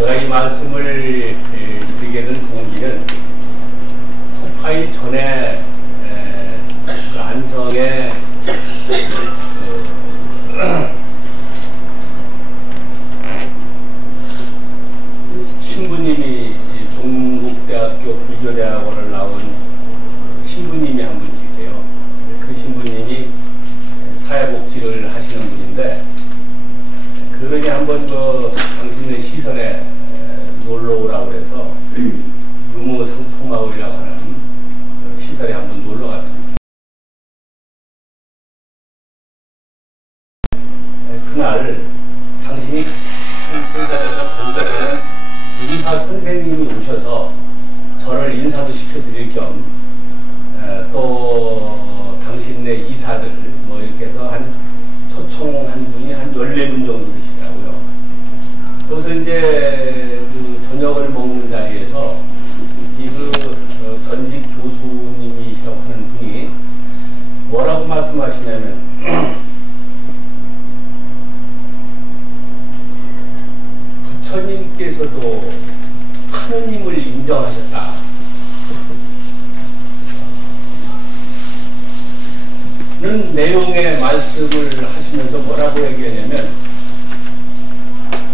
제가 이 말씀을 드리게 된 동기는 초파일 전에 그 안성에 신부님이 동국대학교 불교대학원을 나온 신부님이 한 분 계세요. 그 신부님이 사회복지를 하시는 분인데, 그러니 한번 그 당신네 시설에 놀러 오라고 해서 의무상품마을이라고 하는 시설에 한번 놀러 갔습니다. 그날 당신이 인사 선생님이 오셔서 저를 인사도 시켜드릴 겸 또 당신네 이사들 뭐 이렇게 해서 한 초청한 분이 한 14분 정도 되시더라고요. 그래서 이제 그 저녁을 먹는 자리에서 그 전직 교수님이라고 하는 분이 뭐라고 말씀하시냐면 부처님께서도 하느님을 인정하셨다. 는 내용의 말씀을 하시면서 뭐라고 얘기하냐면,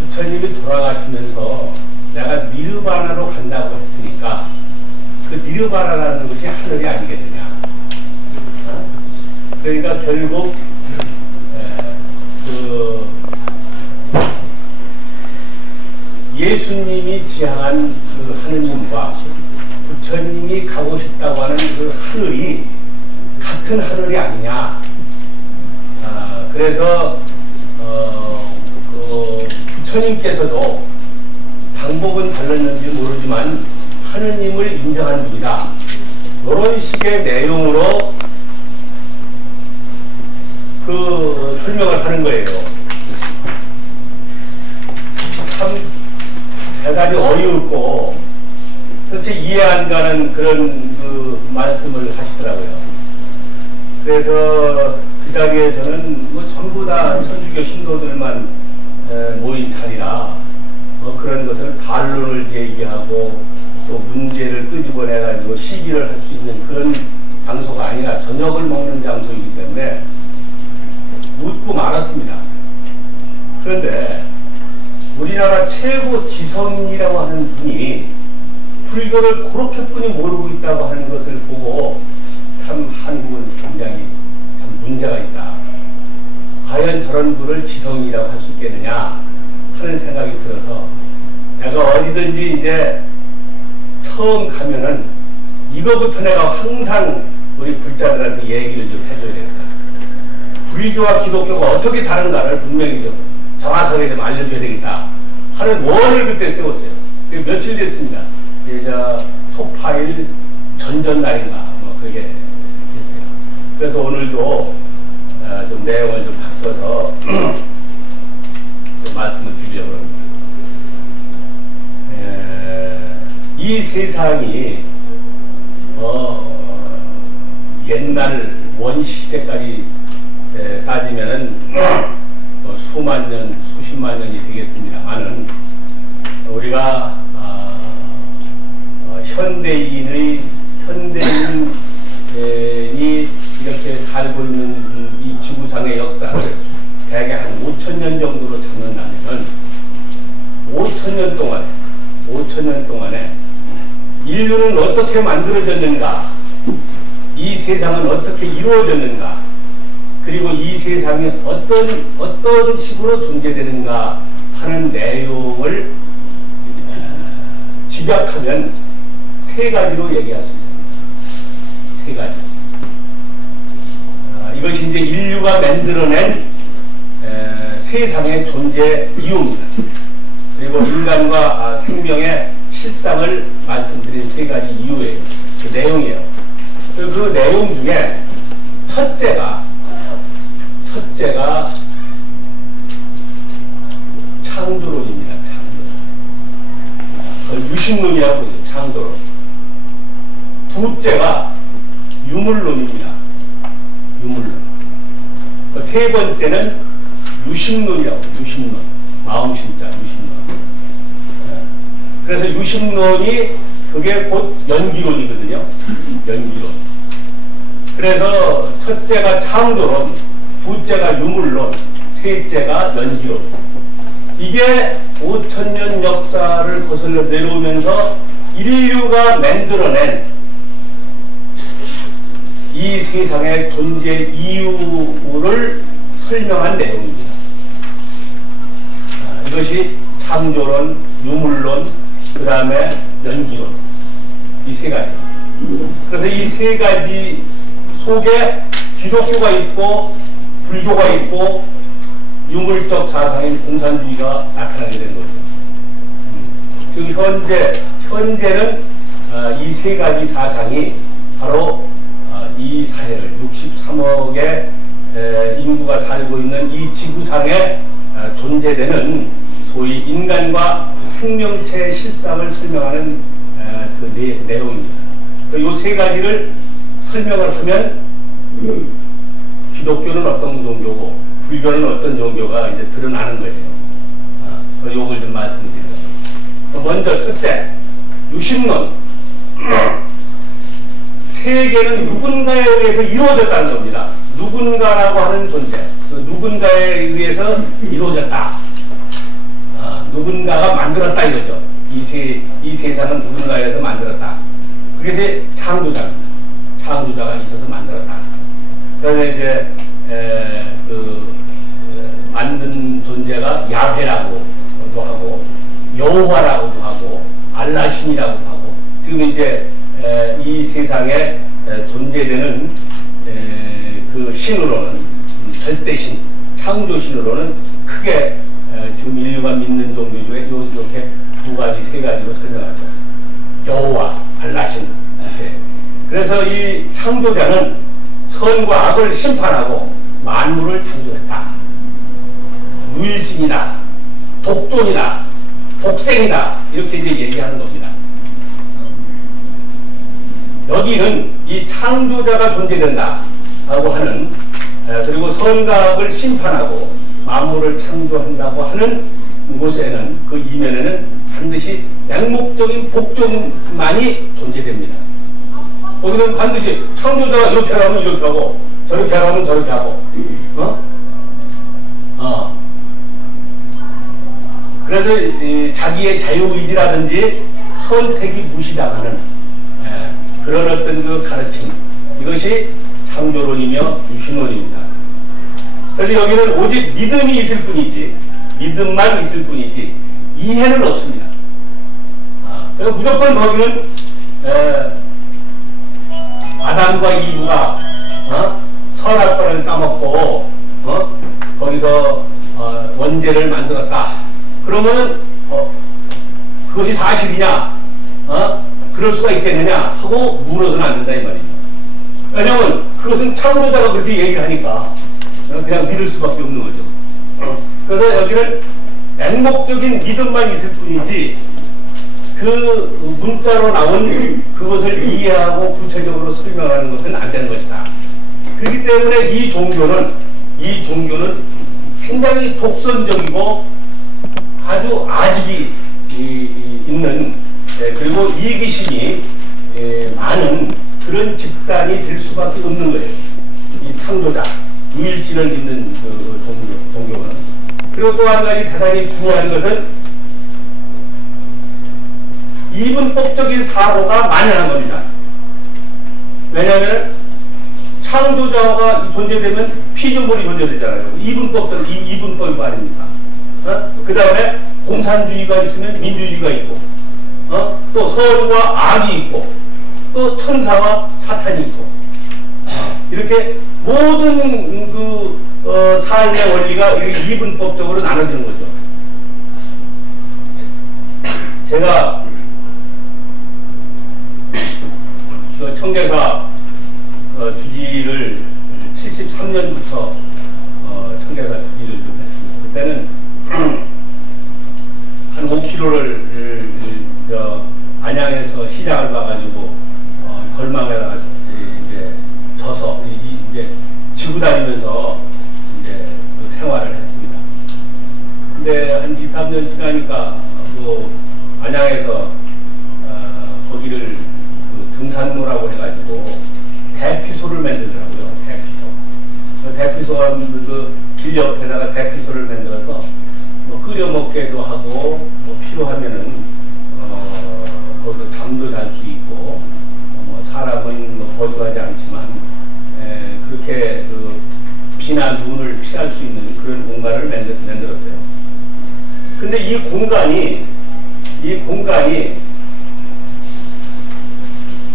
부처님이 돌아가시면서 내가 니르바나로 간다고 했으니까 그 니르바나라는 것이 하늘이 아니겠느냐. 그러니까 결국 그 예수님이 지향한 그 하느님과 부처님이 가고 싶다고 하는 그 하늘이 같은 하늘이 아니냐. 그래서 그 부처님께서도 방법은 달랐는지 모르지만 하느님을 인정한 분이다. 이런 식의 내용으로 그 설명을 하는 거예요. 참 대단히 어이없고 도대체 이해 안 가는 그런 그 말씀을 하시더라고요. 그래서 그 자리에서는 뭐 전부 다 천주교 신도들만 모인 자리라 그런 것을 반론을 제기하고 또 문제를 끄집어내가지고 시비를 할 수 있는 그런 장소가 아니라 저녁을 먹는 장소이기 때문에 웃고 말았습니다. 그런데 우리나라 최고 지성인이라고 하는 분이 불교를 그렇게뿐이 모르고 있다고 하는 것을 보고 참 한국은 굉장히 참 문제가 있다. 과연 저런 분을 지성이라고 할 수 있겠느냐 하는 생각이 들어서 내가 어디든지 이제 처음 가면은 이거부터 내가 항상 우리 불자들한테 얘기를 좀 해줘야 되겠다. 불교와 기독교가 어떻게 다른가를 분명히 좀 정확하게 좀 알려줘야 되겠다 하는 원을 그때 세웠어요. 며칠 됐습니다. 이제 초파일 전전날인가 뭐 그게 됐어요. 그래서 오늘도 좀 내용을 좀 바꿔서 좀 말씀을 드리려고 합니다. 이 세상이 옛날 원시대까지 따지면은 수만 년, 수십만 년이 되겠습니다만은 우리가 현대인이 이렇게 살고 있는 이 지구상의 역사를 대개 한 5,000년 정도로 잡는다면은 5,000년 동안에 인류는 어떻게 만들어졌는가, 이 세상은 어떻게 이루어졌는가, 그리고 이 세상이 어떤 식으로 존재되는가 하는 내용을 집약하면 세 가지로 얘기할 수 있습니다. 세 가지. 이것이 이제 인류가 만들어낸 세상의 존재 이유입니다. 그리고 인간과 생명의 실상을 말씀드린 세 가지 이유예요. 그 내용이에요. 그 내용 중에 첫째가 창조론입니다. 창조. 유신론이라고 그러죠. 창조론. 둘째가 유물론입니다. 유물론. 세 번째는 유심론이라고. 유심론. 마음심자 유심론. 그래서 유심론이 그게 곧 연기론이거든요. 연기론. 그래서 첫째가 창조론, 둘째가 유물론, 셋째가 연기론. 이게 5,000년 역사를 거슬러 내려오면서 인류가 만들어낸 이 세상의 존재 이유를 설명한 내용입니다. 이것이 창조론, 유물론, 그 다음에 연기론, 이 세 가지. 그래서 이 세 가지 속에 기독교가 있고 불교가 있고 유물적 사상인 공산주의가 나타나게 된 거죠. 지금 현재는 이 세 가지 사상이 바로 이 사회를 63억의 인구가 살고 있는 이 지구상에 존재되는 소위 인간과 생명체의 실상을 설명하는 그 내용입니다. 이 세 가지를 설명을 하면 기독교는 어떤 종교고 불교는 어떤 종교가 이제 드러나는 거예요. 요걸 좀 말씀드리겠습니다. 먼저 첫째, 유심론. 세계는 누군가에 의해서 이루어졌다는 겁니다. 누군가라고 하는 존재. 누군가에 의해서 이루어졌다. 누군가가 만들었다 이거죠. 이 세상은 누군가에 의해서 만들었다. 그게 창조자입니다. 창조자가 있어서 만들었다. 그래서 이제 만든 존재가 야훼라고도 하고 여호와라고도 하고 알라신이라고도 하고 지금 이제 이 세상에 존재되는 그 신으로는 절대신, 창조신으로는 크게 지금 인류가 믿는 종교 중에 이렇게 두 가지, 세 가지로 설명하죠. 여호와, 알라신. 그래서 이 창조자는 선과 악을 심판하고 만물을 창조했다. 무일신이다, 독존이다, 독생이다 이렇게 이제 얘기하는 겁니다. 여기는 이 창조자가 존재된다라고 하는 그리고 선과 악을 심판하고 만물을 창조한다고 하는 곳에는 그 이면에는 반드시 맹목적인 복종만이 존재됩니다. 거기는 반드시 창조자가 이렇게 하면 이렇게 하고 저렇게 하면 저렇게 하고 그래서 자기의 자유의지라든지 선택이 무시당하는 그런 어떤 그 가르침, 이것이 창조론이며 유심론입니다. 그래서 여기는 오직 믿음이 있을 뿐이지, 믿음만 있을 뿐이지 이해는 없습니다. 그래서 무조건 거기는 아담과 이브가 선악과를 까먹고 거기서 원죄를 만들었다. 그러면은 그것이 사실이냐? 그럴 수가 있겠느냐? 하고 물어서는 안 된다 이 말이죠. 왜냐하면 그것은 창조자가 그렇게 얘기를 하니까 그냥 믿을 수밖에 없는 거죠. 그래서 여기는 맹목적인 믿음만 있을 뿐이지 그 문자로 나온 그것을 이해하고 구체적으로 설명하는 것은 안 되는 것이다. 그렇기 때문에 이 종교는 굉장히 독선적이고 아주 아직이 있는 그리고 이기심이 많은 그런 집단이 될 수밖에 없는 거예요. 이 창조자, 유일신을 믿는 그 종교는. 그리고 또 한 가지 대단히 중요한 것은 이분법적인 사고가 만연한 겁니다. 왜냐하면 창조자가 존재되면 피조물이 존재되잖아요. 이분법이 아닙니까? 그 다음에 공산주의가 있으면 민주주의가 있고, 또 선과 악이 있고, 또 천사와 사탄이 있고, 이렇게 모든 그 삶의 원리가 이렇게 이분법적으로 나눠지는 거죠. 제가 그 청계사 주지를 73년부터 청계사 주지를 좀 했습니다. 그때는 한 5km를 안양에서 시장을 봐가지고 걸망에다가 이제 져서 이제 지고 다니면서 이제 그 생활을 했습니다. 근데 한 2, 3년 지나니까 그 안양에서 거기를 그 등산로라고 해가지고 대피소를 만들더라고요. 대피소. 그 대피소가 그 길 옆에다가 대피소를 만들어서 뭐 끓여 먹게도 하고 뭐 필요하면은 거기서 잠도 잘 수 있고 뭐 사람은 뭐 거주하지 않지만 그렇게 그 비나 눈을 피할 수 있는 그런 공간을 만들었어요. 근데 이 공간이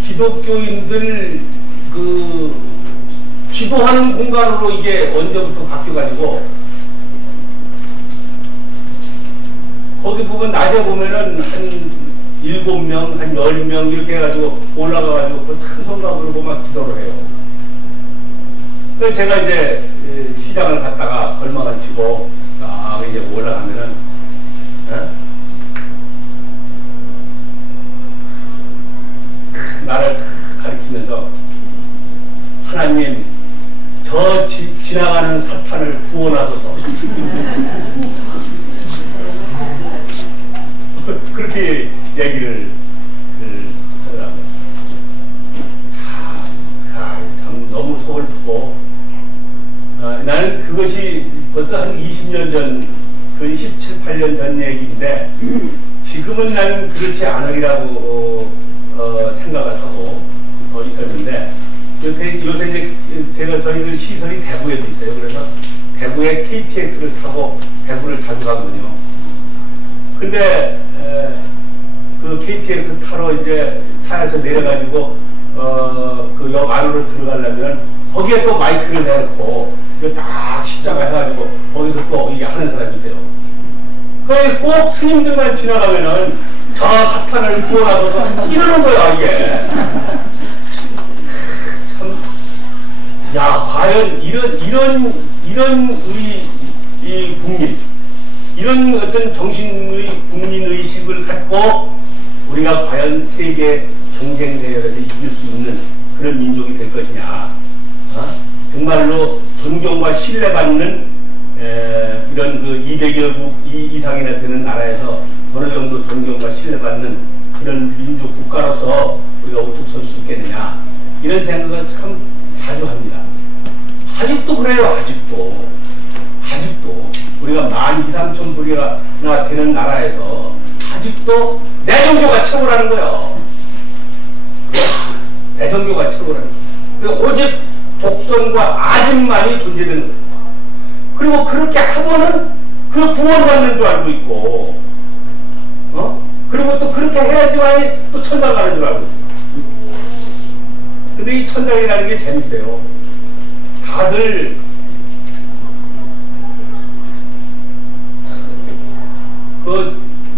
기독교인들 그 기도하는 공간으로 이게 언제부터 바뀌어가지고 거기 보면 낮에 보면은 한 7명, 한 10명 이렇게 해가지고 올라가가지고 그 찬송가 부르고 막 기도를 해요. 그래서 제가 이제 시장을 갔다가 걸망을 치고 이제 올라가면은 나를 가리키면서 하나님 저 지나가는 사탄을 구원하소서 그렇게 얘기를 하더라고요. 참 너무 서글프고 나는 그것이 벌써 한 20년 전, 거의 17, 18년 전 얘기인데 지금은 나는 그렇지 않으리라고 생각을 하고 있었는데 요새 이제 저희들 시설이 대구에도 있어요. 그래서 대구에 KTX를 타고 대구를 자주 가거든요. 근데 그 KTX 타러 이제 차에서 내려가지고 그 역 안으로 들어가려면 거기에 또 마이크를 내놓고 딱 십자가 해가지고 거기서 또 이게 하는 사람이 있어요. 거기 꼭 스님들만 지나가면은 저 사탄을 구원하소서 이러는 거야 이게. 참, 야 과연 이런 우리 이 국민, 이런 어떤 정신의 국민 의식을 갖고 우리가 과연 세계 경쟁 대회에서 이길 수 있는 그런 민족이 될 것이냐? 정말로 존경과 신뢰받는 이런 그 200여 국 이상이나 되는 나라에서 어느 정도 존경과 신뢰받는 그런 민족 국가로서 우리가 어떻게 설 수 있겠느냐 이런 생각을 참 자주 합니다. 아직도 그래요. 아직도 우리가 12,000~13,000불이나 되는 나라에서 아직도 내 종교가 최고라는 거예요. 내 종교가 최고라는 거예요. 오직 독선과 아집만이 존재되는 거예요. 그리고 그렇게 하면은 그 구원받는 줄 알고 있고 그리고 또 그렇게 해야지만이 또 천당 가는 줄 알고 있어요. 근데 이 천당이라는 게 재밌어요. 다들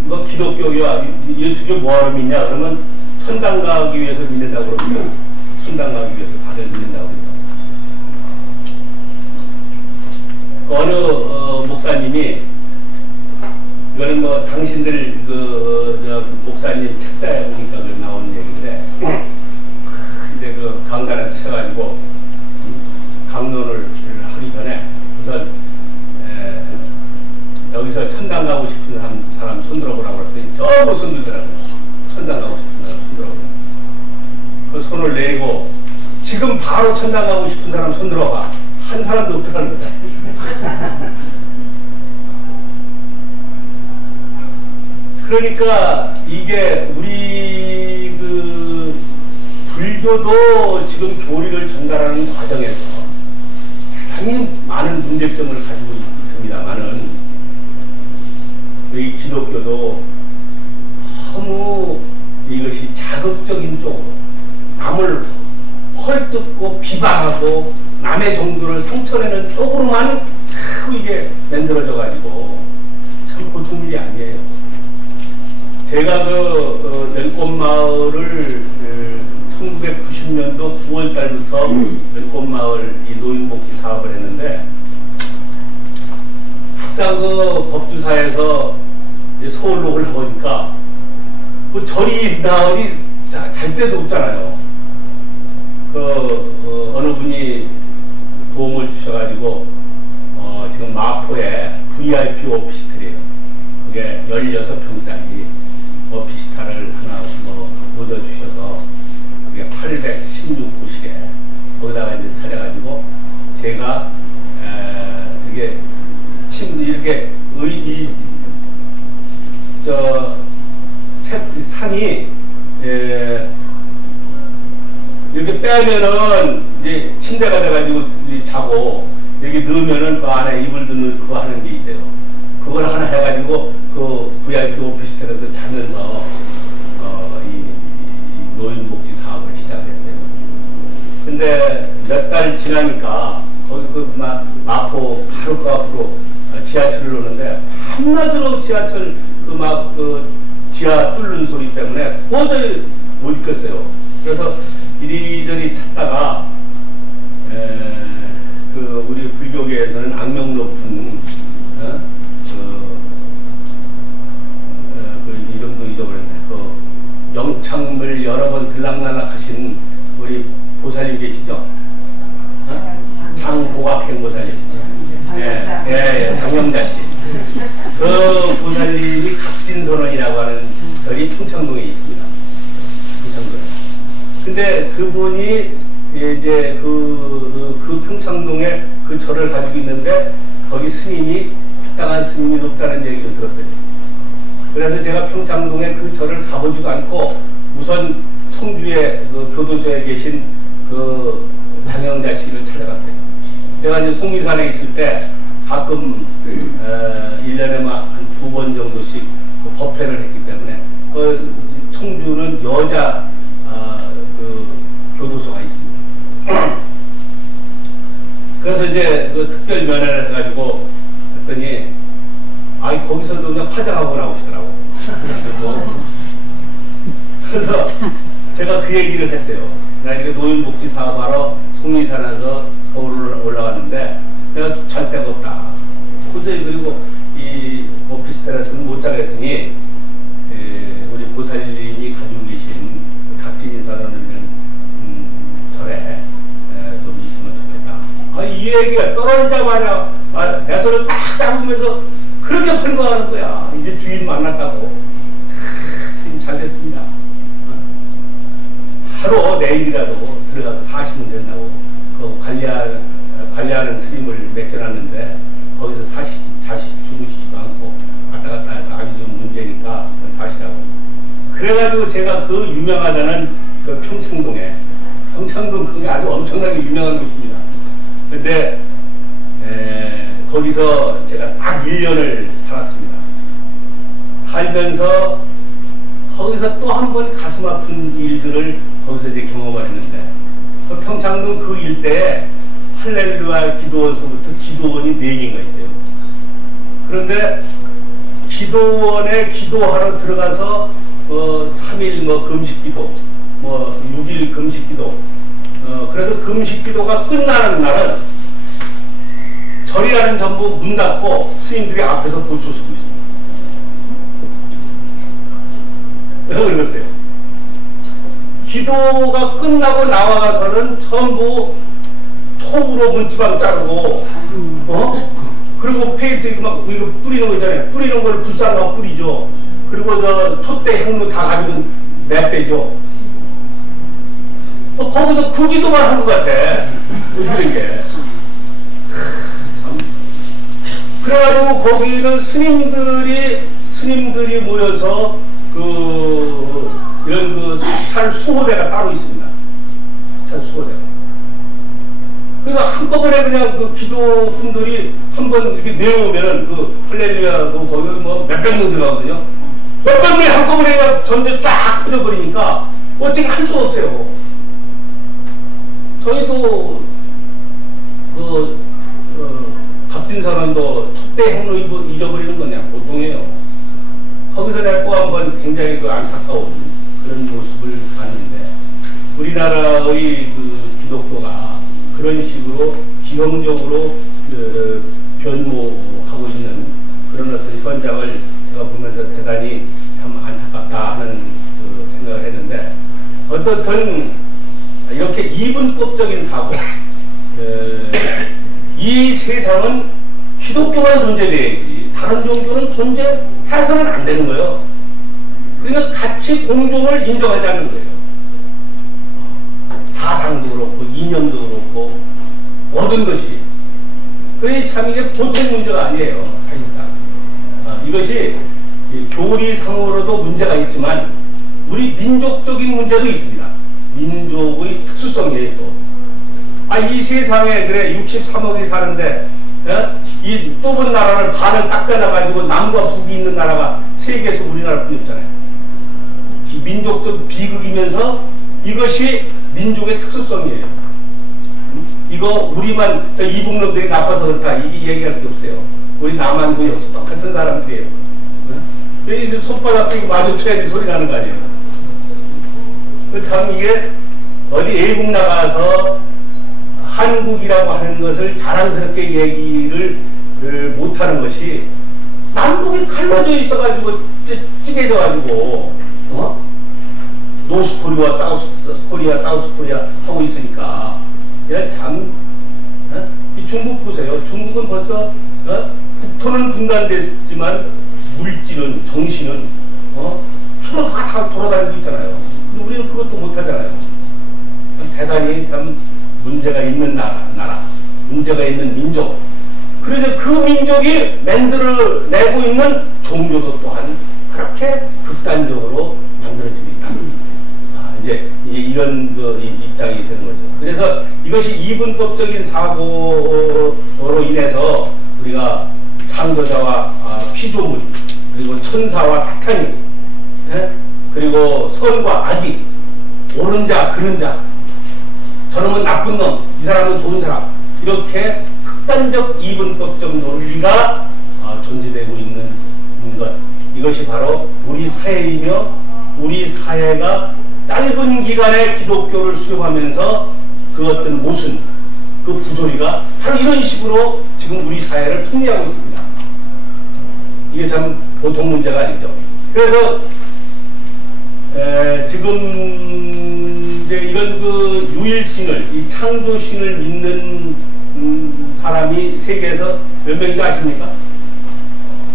뭐 기독교야 예수교 뭐하러 믿냐 그러면 천당 가기 위해서 믿는다고 그러고요. 천당 가기 위해서 다들 믿는다고 그러죠. 어느 목사님이 이거는 뭐 당신들 목사님 책자에 보니까 나오는 얘기인데 이제 그 강단에 서가지고 강론을 하기 전에 우선 여기서 천당 가고 싶은 사람 손들어 보라고 그랬더니 전부 손들더라고요. 천당 가고 싶은 사람 손들어 보라고. 그 손을 내리고 지금 바로 천당 가고 싶은 사람 손들어 봐. 한 사람도 없더라는 거야. 그러니까 이게 우리 그 불교도 지금 교리를 전달하는 과정에서 대단히 많은 문제점을 가지고 있습니다만은 이 기독교도 너무 이것이 자극적인 쪽으로 남을 헐뜯고 비방하고 남의 종교를 상처내는 쪽으로만 자꾸 이게 만들어져 가지고 참 보통 일이 아니에요. 제가 그 연꽃마을을 1990년도 9월 달부터 연꽃마을 이 노인복지 사업을 했는데 막상 그 법주사에서 서울로 올라오니까 뭐 절이 나으리 잘 데도 없잖아요. 어느 분이 도움을 주셔가지고 지금 마포에 VIP 오피스텔이에요. 그게 16평짜리 오피스타를 하나 얻어주셔서 그게 816호실에 거기다가 이제 차려가지고 제가 이게 이렇게 산이 이렇게 빼면은 이제 침대가 돼가지고 자고 여기 넣으면은 그 안에 이불도 넣고 하는 게 있어요. 그걸 하나 해가지고 그 VIP 오피스텔에서 자면서 이 노인복지 사업을 시작했어요. 근데 몇 달 지나니까 거기 마포 바로 그 앞으로 지하철을 오는데 한낮으로 지하철 지하 뚫는 소리 때문에 도저히 못 있겠어요. 그래서 이리저리 찾다가 우리 불교계에서는 악명 높은 그 이름도 잊어버렸네. 영창을 여러 번 들락날락 하신 우리 보살님 계시죠? 장보각행 보살님. 장영자 씨. 그 보살님이 각진선원이라고 하는 절이 평창동에 있습니다. 평창동에. 근데 그분이 이제 그 평창동에 그 절을 가지고 있는데 거기 스님이 합당한 스님이 없다는 얘기를 들었어요. 그래서 제가 평창동에 그 절을 가보지도 않고 우선 청주의 그 교도소에 계신 그 장영자 씨를 찾아갔어요. 제가 이제 송리산에 있을 때 가끔 1년에 한 2번 정도씩 법회를 했기 때문에 청주는 여자 그 교도소가 있습니다. 그래서 이제 그 특별 면회를 해가지고 했더니 거기서도 그냥 화장하고 나오시더라고. 그래서 제가 그 얘기를 했어요. 나 이렇게 노인복지 사업하러 송리산에서 서울을 올라왔는데 내가 잘 데가 없다. 도저히 그리고 이 오피스텔에서는 못 자겠으니 우리 보살님이 가지고 계신 각진인사라는 절에 좀 있으면 좋겠다. 이 얘기가 떨어지자마자 내 손을 딱 잡으면서 그렇게 반가워하는 거야. 이제 주인 만났다고. 스님 잘 됐습니다. 하루 내일이라도 들어가서 사시면 된다고. 그 관리하는 스님을 맡겨놨는데 거기서 주무시지도 않고 왔다 갔다 해서 아주 좀 문제니까 사시라고. 그래가지고 제가 그 유명하다는 그 평창동 그게 아주 엄청나게 유명한 곳입니다. 근데 거기서 제가 딱 1년을 살았습니다. 살면서 거기서 또 한 번 가슴 아픈 일들을 거기서 이제 경험을 했는데 그 평창동 그 일대에 할렐루야 기도원서부터 기도원이 4개가 있어요. 그런데 기도원에 기도하러 들어가서 3일 금식기도 6일 금식기도 그래서 금식기도가 끝나는 날은 절이라는 전부 문 닫고 스님들이 앞에서 고쳐 쓰고 있습니다. 왜 그러겠어요? 기도가 끝나고 나와가서는 전부 톱으로 문지방 자르고 그리고 페인트 이거 뿌리는 거 있잖아요. 뿌리는 걸 불살로 뿌리죠. 그리고 저 촛대 향로 다 가지고 내빼죠. 거기서 그 기도만 한 것 같아. 어떻게 게. 참. 그래가지고 거기는 스님들이 모여서 이런 사찰 수호대가 따로 있습니다. 사찰 수호대가. 그러니까 한꺼번에 그냥 그 기도분들이 한번 이렇게 내려오면은 할렐루야 거기 몇백 명 들어가거든요. 몇백 명이 한꺼번에 그냥 전체 쫙 퍼져버리니까 어떻게 할 수가 없어요. 저희도 갑진선언도 촛대 향로 잊어버리는 거냐 보통이에요. 거기서 내가 또 한 번 굉장히 안타까운 그런 모습을 봤는데 우리나라의 기독교가 그런 식으로 기형적으로 변모하고 있는 그런 어떤 현장을 제가 보면서 대단히 참 안타깝다 하는 생각을 했는데 어떻든 이렇게 이분법적인 사고 이 세상은 기독교만 존재돼야지 다른 종교는 존재해서는 안 되는 거예요. 그러니까 같이 공존을 인정하자는 거예요. 사상도 그렇고 이념도 그렇고 모든 것이. 그게 참 이게 보통 문제가 아니에요. 사실상. 이것이 교리상으로도 문제가 있지만 우리 민족적인 문제도 있습니다. 민족의 특수성이에요. 또. 이 세상에 그래 63억이 사는데 이 좁은 나라를 반을 딱 잘라가지고 남과 북이 있는 나라가 세계에서 우리나라뿐이 없잖아요. 이 민족적 비극이면서 이것이 민족의 특수성이에요. 이거 우리만 이북놈들이 나빠서 그렇다 이 얘기할 게 없어요. 우리 남한도 역시 똑같은 사람들이에요. 이제 손바닥 마주쳐야지 소리 나는 거 아니에요. 참 이게 어디 외국 나가서 한국이라고 하는 것을 자랑스럽게 얘기를 못하는 것이 남북이 갈라져 있어가지고 찌개져가지고 노스코리아, 사우스코리아 하고 있으니까 참 이 중국 보세요. 중국은 벌써 국토는 분단됐지만 물질은 정신은 서로 다 돌아다니고 있잖아요. 근데 우리는 그것도 못하잖아요. 대단히 참 문제가 있는 나라, 문제가 있는 민족. 그런데 그 민족이 만들어내고 있는 종교도 또한 그렇게 극단적으로 만들어집니다. 이제 이런 입장이 되는 거죠. 그래서 이것이 이분법적인 사고로 인해서 우리가 창조자와 피조물, 그리고 천사와 사탄이, 그리고 선과 악이, 옳은 자, 그른 자, 저놈은 나쁜 놈, 이 사람은 좋은 사람, 이렇게 극단적 이분법적 논리가 존재되고 있는 것, 이것이 바로 우리 사회이며 우리 사회가 짧은 기간에 기독교를 수용하면서 그 어떤 모순, 그 부조리가 바로 이런 식으로 지금 우리 사회를 풍미하고 있습니다. 이게 참 보통 문제가 아니죠. 그래서 지금 이제 이런 그 유일신을, 이 창조신을 믿는 사람이 세계에서 몇 명인지 아십니까?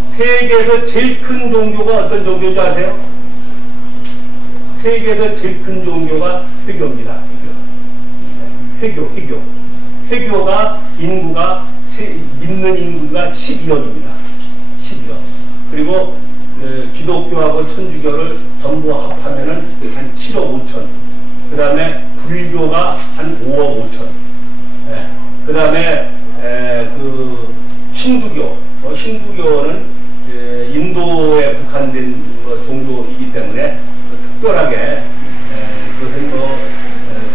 세계에서 제일 큰 종교가 어떤 종교인지 아세요? 세계에서 제일 큰 종교가 회교입니다. 회교. 회교가 인구가 믿는 인구가 12억입니다. 12억. 그리고 기독교하고 천주교를 전부 합하면은 한 7억 5천. 그 다음에 불교가 한 5억 5천. 그 다음에 그 힌두교. 힌두교는 인도에 국한된 종교이기 때문에 특별하게 그것은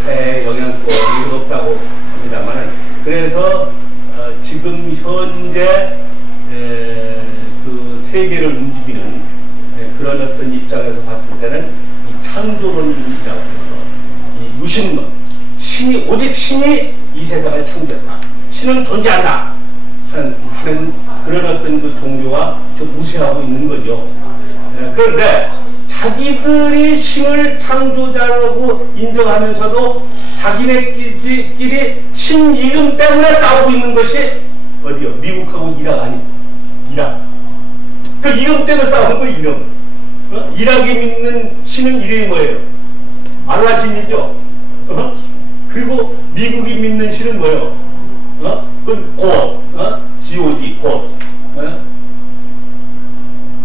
사회에 영향권이 없다고 합니다만, 그래서 지금 현재 그 세계를 움직이는 그런 어떤 입장에서 봤을 때는 이 창조론이라고 하는 거, 이 유신론, 오직 신이 이 세상을 창조했다, 신은 존재한다 하는 그런 어떤 그 종교가 좀 우세하고 있는 거죠. 그런데 자기들이 신을 창조자라고 인정하면서도 자기네끼리 신 이름 때문에 싸우고 있는 것이 어디요? 미국하고 이락 아니? 이락. 그 이름 때문에 싸우는 거 이름. 이락이 믿는 신은 이름이 뭐예요? 알라 신이죠. 그리고 미국이 믿는 신은 뭐예요? 그건 곧. G.O.D. 곧.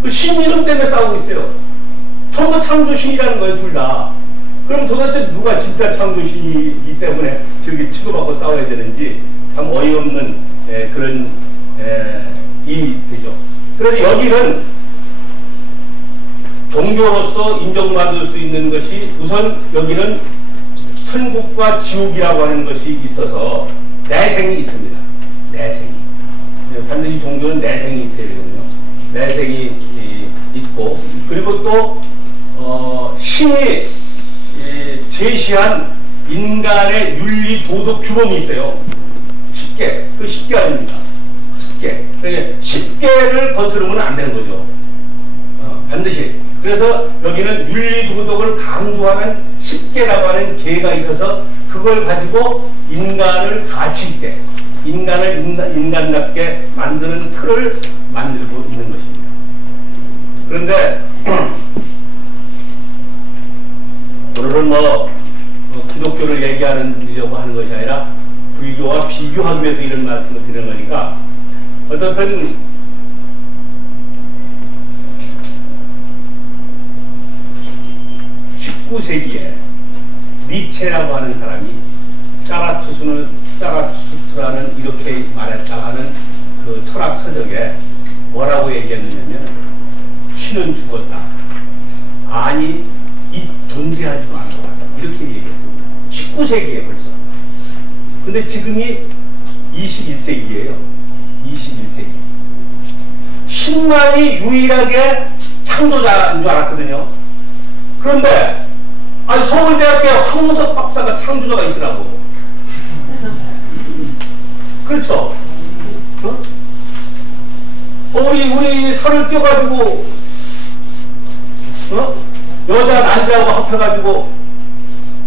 그 신 이름 때문에 싸우고 있어요. 전부 창조신이라는 거예요, 둘 다. 그럼 도대체 누가 진짜 창조신이기 때문에 저기 치고받고 싸워야 되는지 참 어이없는 그런 이 되죠. 그래서 여기는 종교로서 인정받을 수 있는 것이, 우선 여기는 천국과 지옥이라고 하는 것이 있어서 내생이 있습니다. 내생이. 반드시 종교는 내생이 있어야 되거든요. 내생이 있고, 그리고 또 신이 제시한 인간의 윤리 도덕 규범이 있어요. 10개. 그 10개 아닙니까? 10개. 그러니까 10개를 거스르면 안 되는 거죠. 반드시. 그래서 여기는 윤리 도덕을 강조하는 10개라고 하는 계가 있어서 그걸 가지고 인간을 가치 있게, 인간을 인간답게 만드는 틀을 만들고 있는 것입니다. 그런데 오늘은 기독교를 얘기하려고 하는 것이 아니라 불교와 비교하기 위해서 이런 말씀을 드리는 거니까 어떻든 19세기에 니체라고 하는 사람이 짜라투스트라는 이렇게 말했다 하는 그 철학 서적에 뭐라고 얘기했느냐면 신은 죽었다. 아니 존재하지도 않은 것 같다. 이렇게 얘기했습니다. 19세기에 벌써. 근데 지금이 21세기예요. 21세기. 신만이 유일하게 창조자인 줄 알았거든요. 그런데 서울대학교 황무석 박사가 창조자가 있더라고. 그렇죠? 우리 살을 껴가지고 여자 남자하고 합해가지고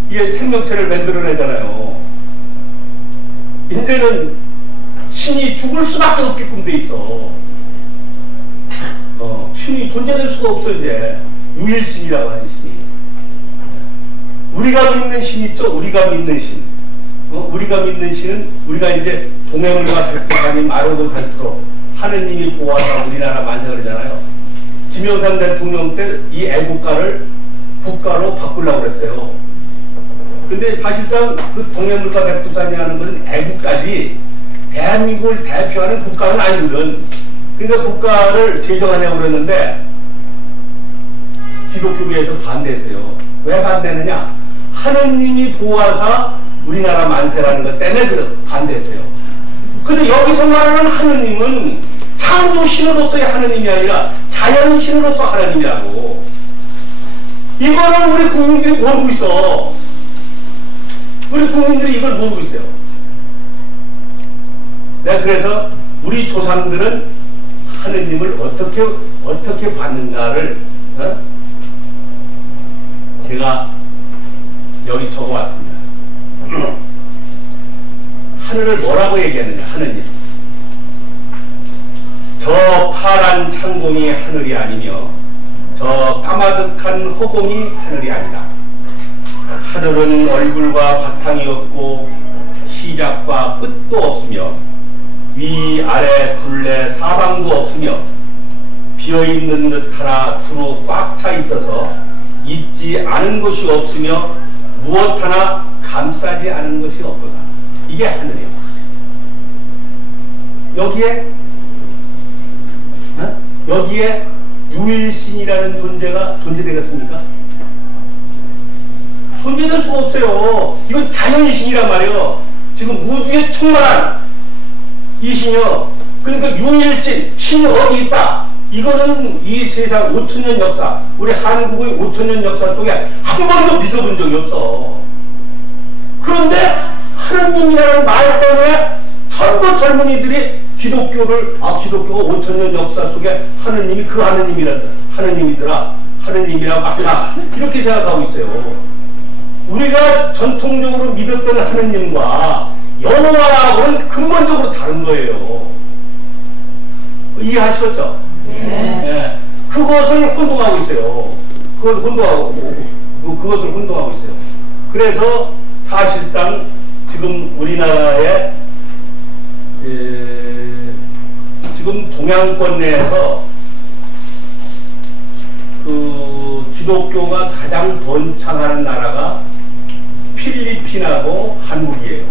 이게 생명체를 만들어내잖아요. 이제는 신이 죽을 수밖에 없게끔 돼 있어. 신이 존재될 수가 없어. 이제 유일신이라고 하는 신이. 우리가 믿는 신 있죠? 우리가 믿는 신. 우리가 믿는 신은 우리가 이제 동해물과 백두산이 마르고 닳도록 하느님이 보호하사 우리나라 만세 그러잖아요. 김영삼 대통령 때 이 애국가를 국가로 바꾸려고 그랬어요. 근데 사실상 그 동해물과 백두산이 하는 것은 애국가지 대한민국을 대표하는 국가는 아니거든. 그러니까 국가를 제정하려고 그랬는데 기독교계에서 반대했어요. 왜 반대했느냐? 하느님이 보호하사 우리나라 만세라는 것 때문에 반대했어요. 근데 여기서 말하는 하느님은 창조신으로서의 하느님이 아니라 자연신으로서 하느님이라고. 이거는 우리 국민들이 모르고 있어. 우리 국민들이 이걸 모르고 있어요. 그래서 우리 조상들은 하느님을 어떻게 받는가를 제가 여기 적어왔습니다. 하늘을 뭐라고 얘기했느냐? 하느님. 저 파란 창공이 하늘이 아니며 저 까마득한 허공이 하늘이 아니다. 하늘은 얼굴과 바탕이 없고 시작과 끝도 없으며 위 아래 둘레 사방도 없으며 비어있는 듯하나 두루 꽉 차 있어서 있지 않은 것이 없으며 무엇 하나 감싸지 않은 것이 없도다. 이게 하늘이에요. 여기에 유일신이라는 존재가 존재되겠습니까? 존재될 수가 없어요. 이건 자연신이란 말이에요. 지금 우주에 충만한 이 신이요. 그러니까 유일신, 신이 어디 있다. 이거는 이 세상 5천년 역사, 우리 한국의 5천년 역사 속에 한 번도 믿어본 적이 없어. 그런데 하나님이라는 말 때문에 전부 젊은이들이 기독교가 5천년 역사 속에 하느님이 그 하느님이더라. 하느님이라고 맞다. 이렇게 생각하고 있어요. 우리가 전통적으로 믿었던 하느님과 여호와하고는 근본적으로 다른 거예요. 이해하시겠죠? 네. 그것을 혼동하고 있어요. 그것을 혼동하고 있어요. 그래서 사실상 지금 우리나라에 지금 동양권 내에서 그 기독교가 가장 번창하는 나라가 필리핀하고 한국이에요.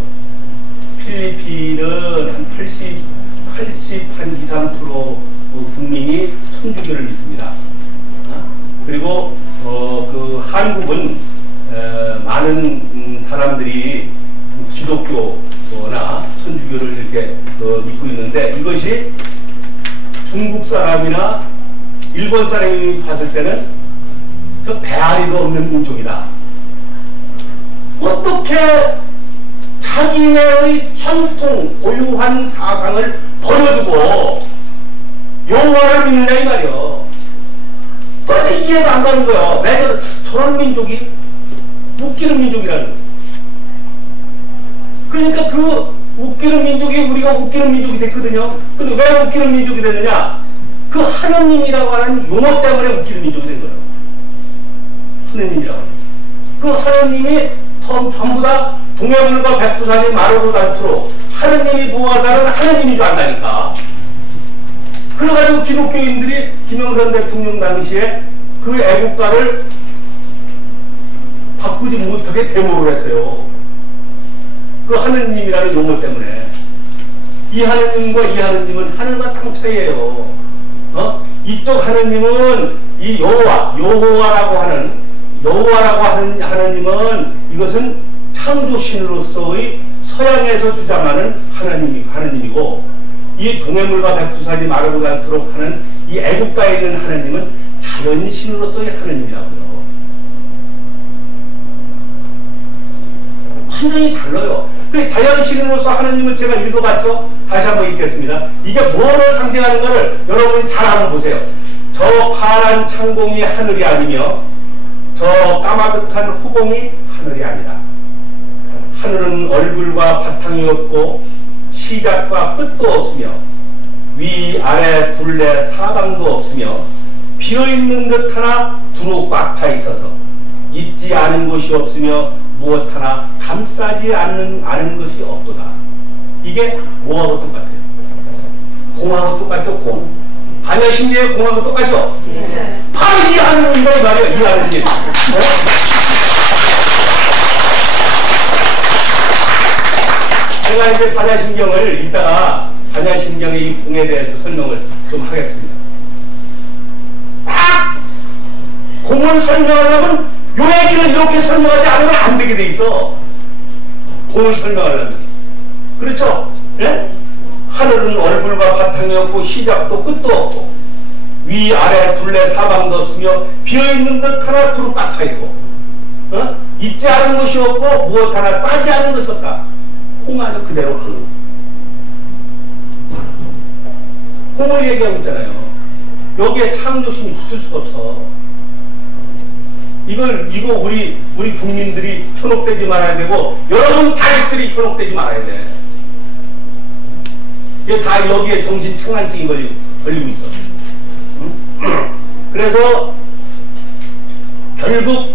필리핀은 한 2~3% 국민이 천주교를 믿습니다. 그리고 그 한국은 많은 사람들이 기독교나 천주교를 이렇게 믿고 있는데 이것이 중국 사람이나 일본 사람이 봤을 때는 저 배알이도 없는 민족이다. 어떻게 자기네의 전통 고유한 사상을 버려두고 여호와를 믿느냐 이 말이요. 도대체 이해가 안 가는 거야. 왜 저런 민족이 웃기는 민족이라는 거야. 그러니까 그 웃기는 민족이 우리가 웃기는 민족이 됐거든요. 근데 왜 웃기는 민족이 됐느냐? 그 하느님이라고 하는 용어 때문에 웃기는 민족이 된 거예요. 하느님이라고 하는. 그 하느님이 전부 다 동해물과 백두산이 마르고 닳도록 하느님이 부하사는 하느님인 줄 안다니까. 그래가지고 기독교인들이 김영삼 대통령 당시에 그 애국가를 바꾸지 못하게 데모를 했어요. 그 하느님이라는 용어 때문에. 이 하느님과 이 하느님은 하늘과 땅 차이예요. 이쪽 하느님은 이 여호와라고 하는 하느님은 이것은 창조신으로서의 서양에서 주장하는 하느님이고, 이 동해물과 백두산이 마르고 닳도록 하는 이 애국가에 있는 하느님은 자연신으로서의 하느님이라고요. 완전히 달라요. 그 자연신으로서 하느님을 제가 읽어봤죠? 다시 한번 읽겠습니다. 이게 뭐를 상징하는가를 여러분이 잘 한번 보세요. 저 파란 창공이 하늘이 아니며 저 까마득한 후공이 하늘이 아니다. 하늘은 얼굴과 바탕이 없고 시작과 끝도 없으며 위아래 둘레 사방도 없으며 비어있는 듯 하나 두루 꽉 차 있어서 있지 않은 곳이 없으며 무엇 하나 감싸지 않은 것이 없도다. 이게 뭐하고 똑같아요? 공하고 똑같죠? 공. 반야신계의 공하고 똑같죠? 네. 바로 이 하느님이다 이 말이에요. 이 하느님. 제가 이제 반야신경을 이따가 반야신경의 이 공에 대해서 설명을 좀 하겠습니다. 딱 공을 설명하려면 요 얘기를 이렇게 설명하지 않으면 안 되게 돼 있어. 공을 설명하려면. 그렇죠? 예? 하늘은 얼굴과 바탕이 없고 시작도 끝도 없고 위아래 둘레 사방도 없으며 비어있는 듯 하나 두루 꽉 차있고 있지 않은 것이 없고 무엇 하나 싸지 않은 것이 없다. 공 안에 그대로 하는 거. 공을 얘기하고 있잖아요. 여기에 창조신이 붙을 수가 없어. 이거 우리 국민들이 현혹되지 말아야 되고 여러분 자식들이 현혹되지 말아야 돼. 이게 다 여기에 정신청란증이 걸리고 있어. 그래서 결국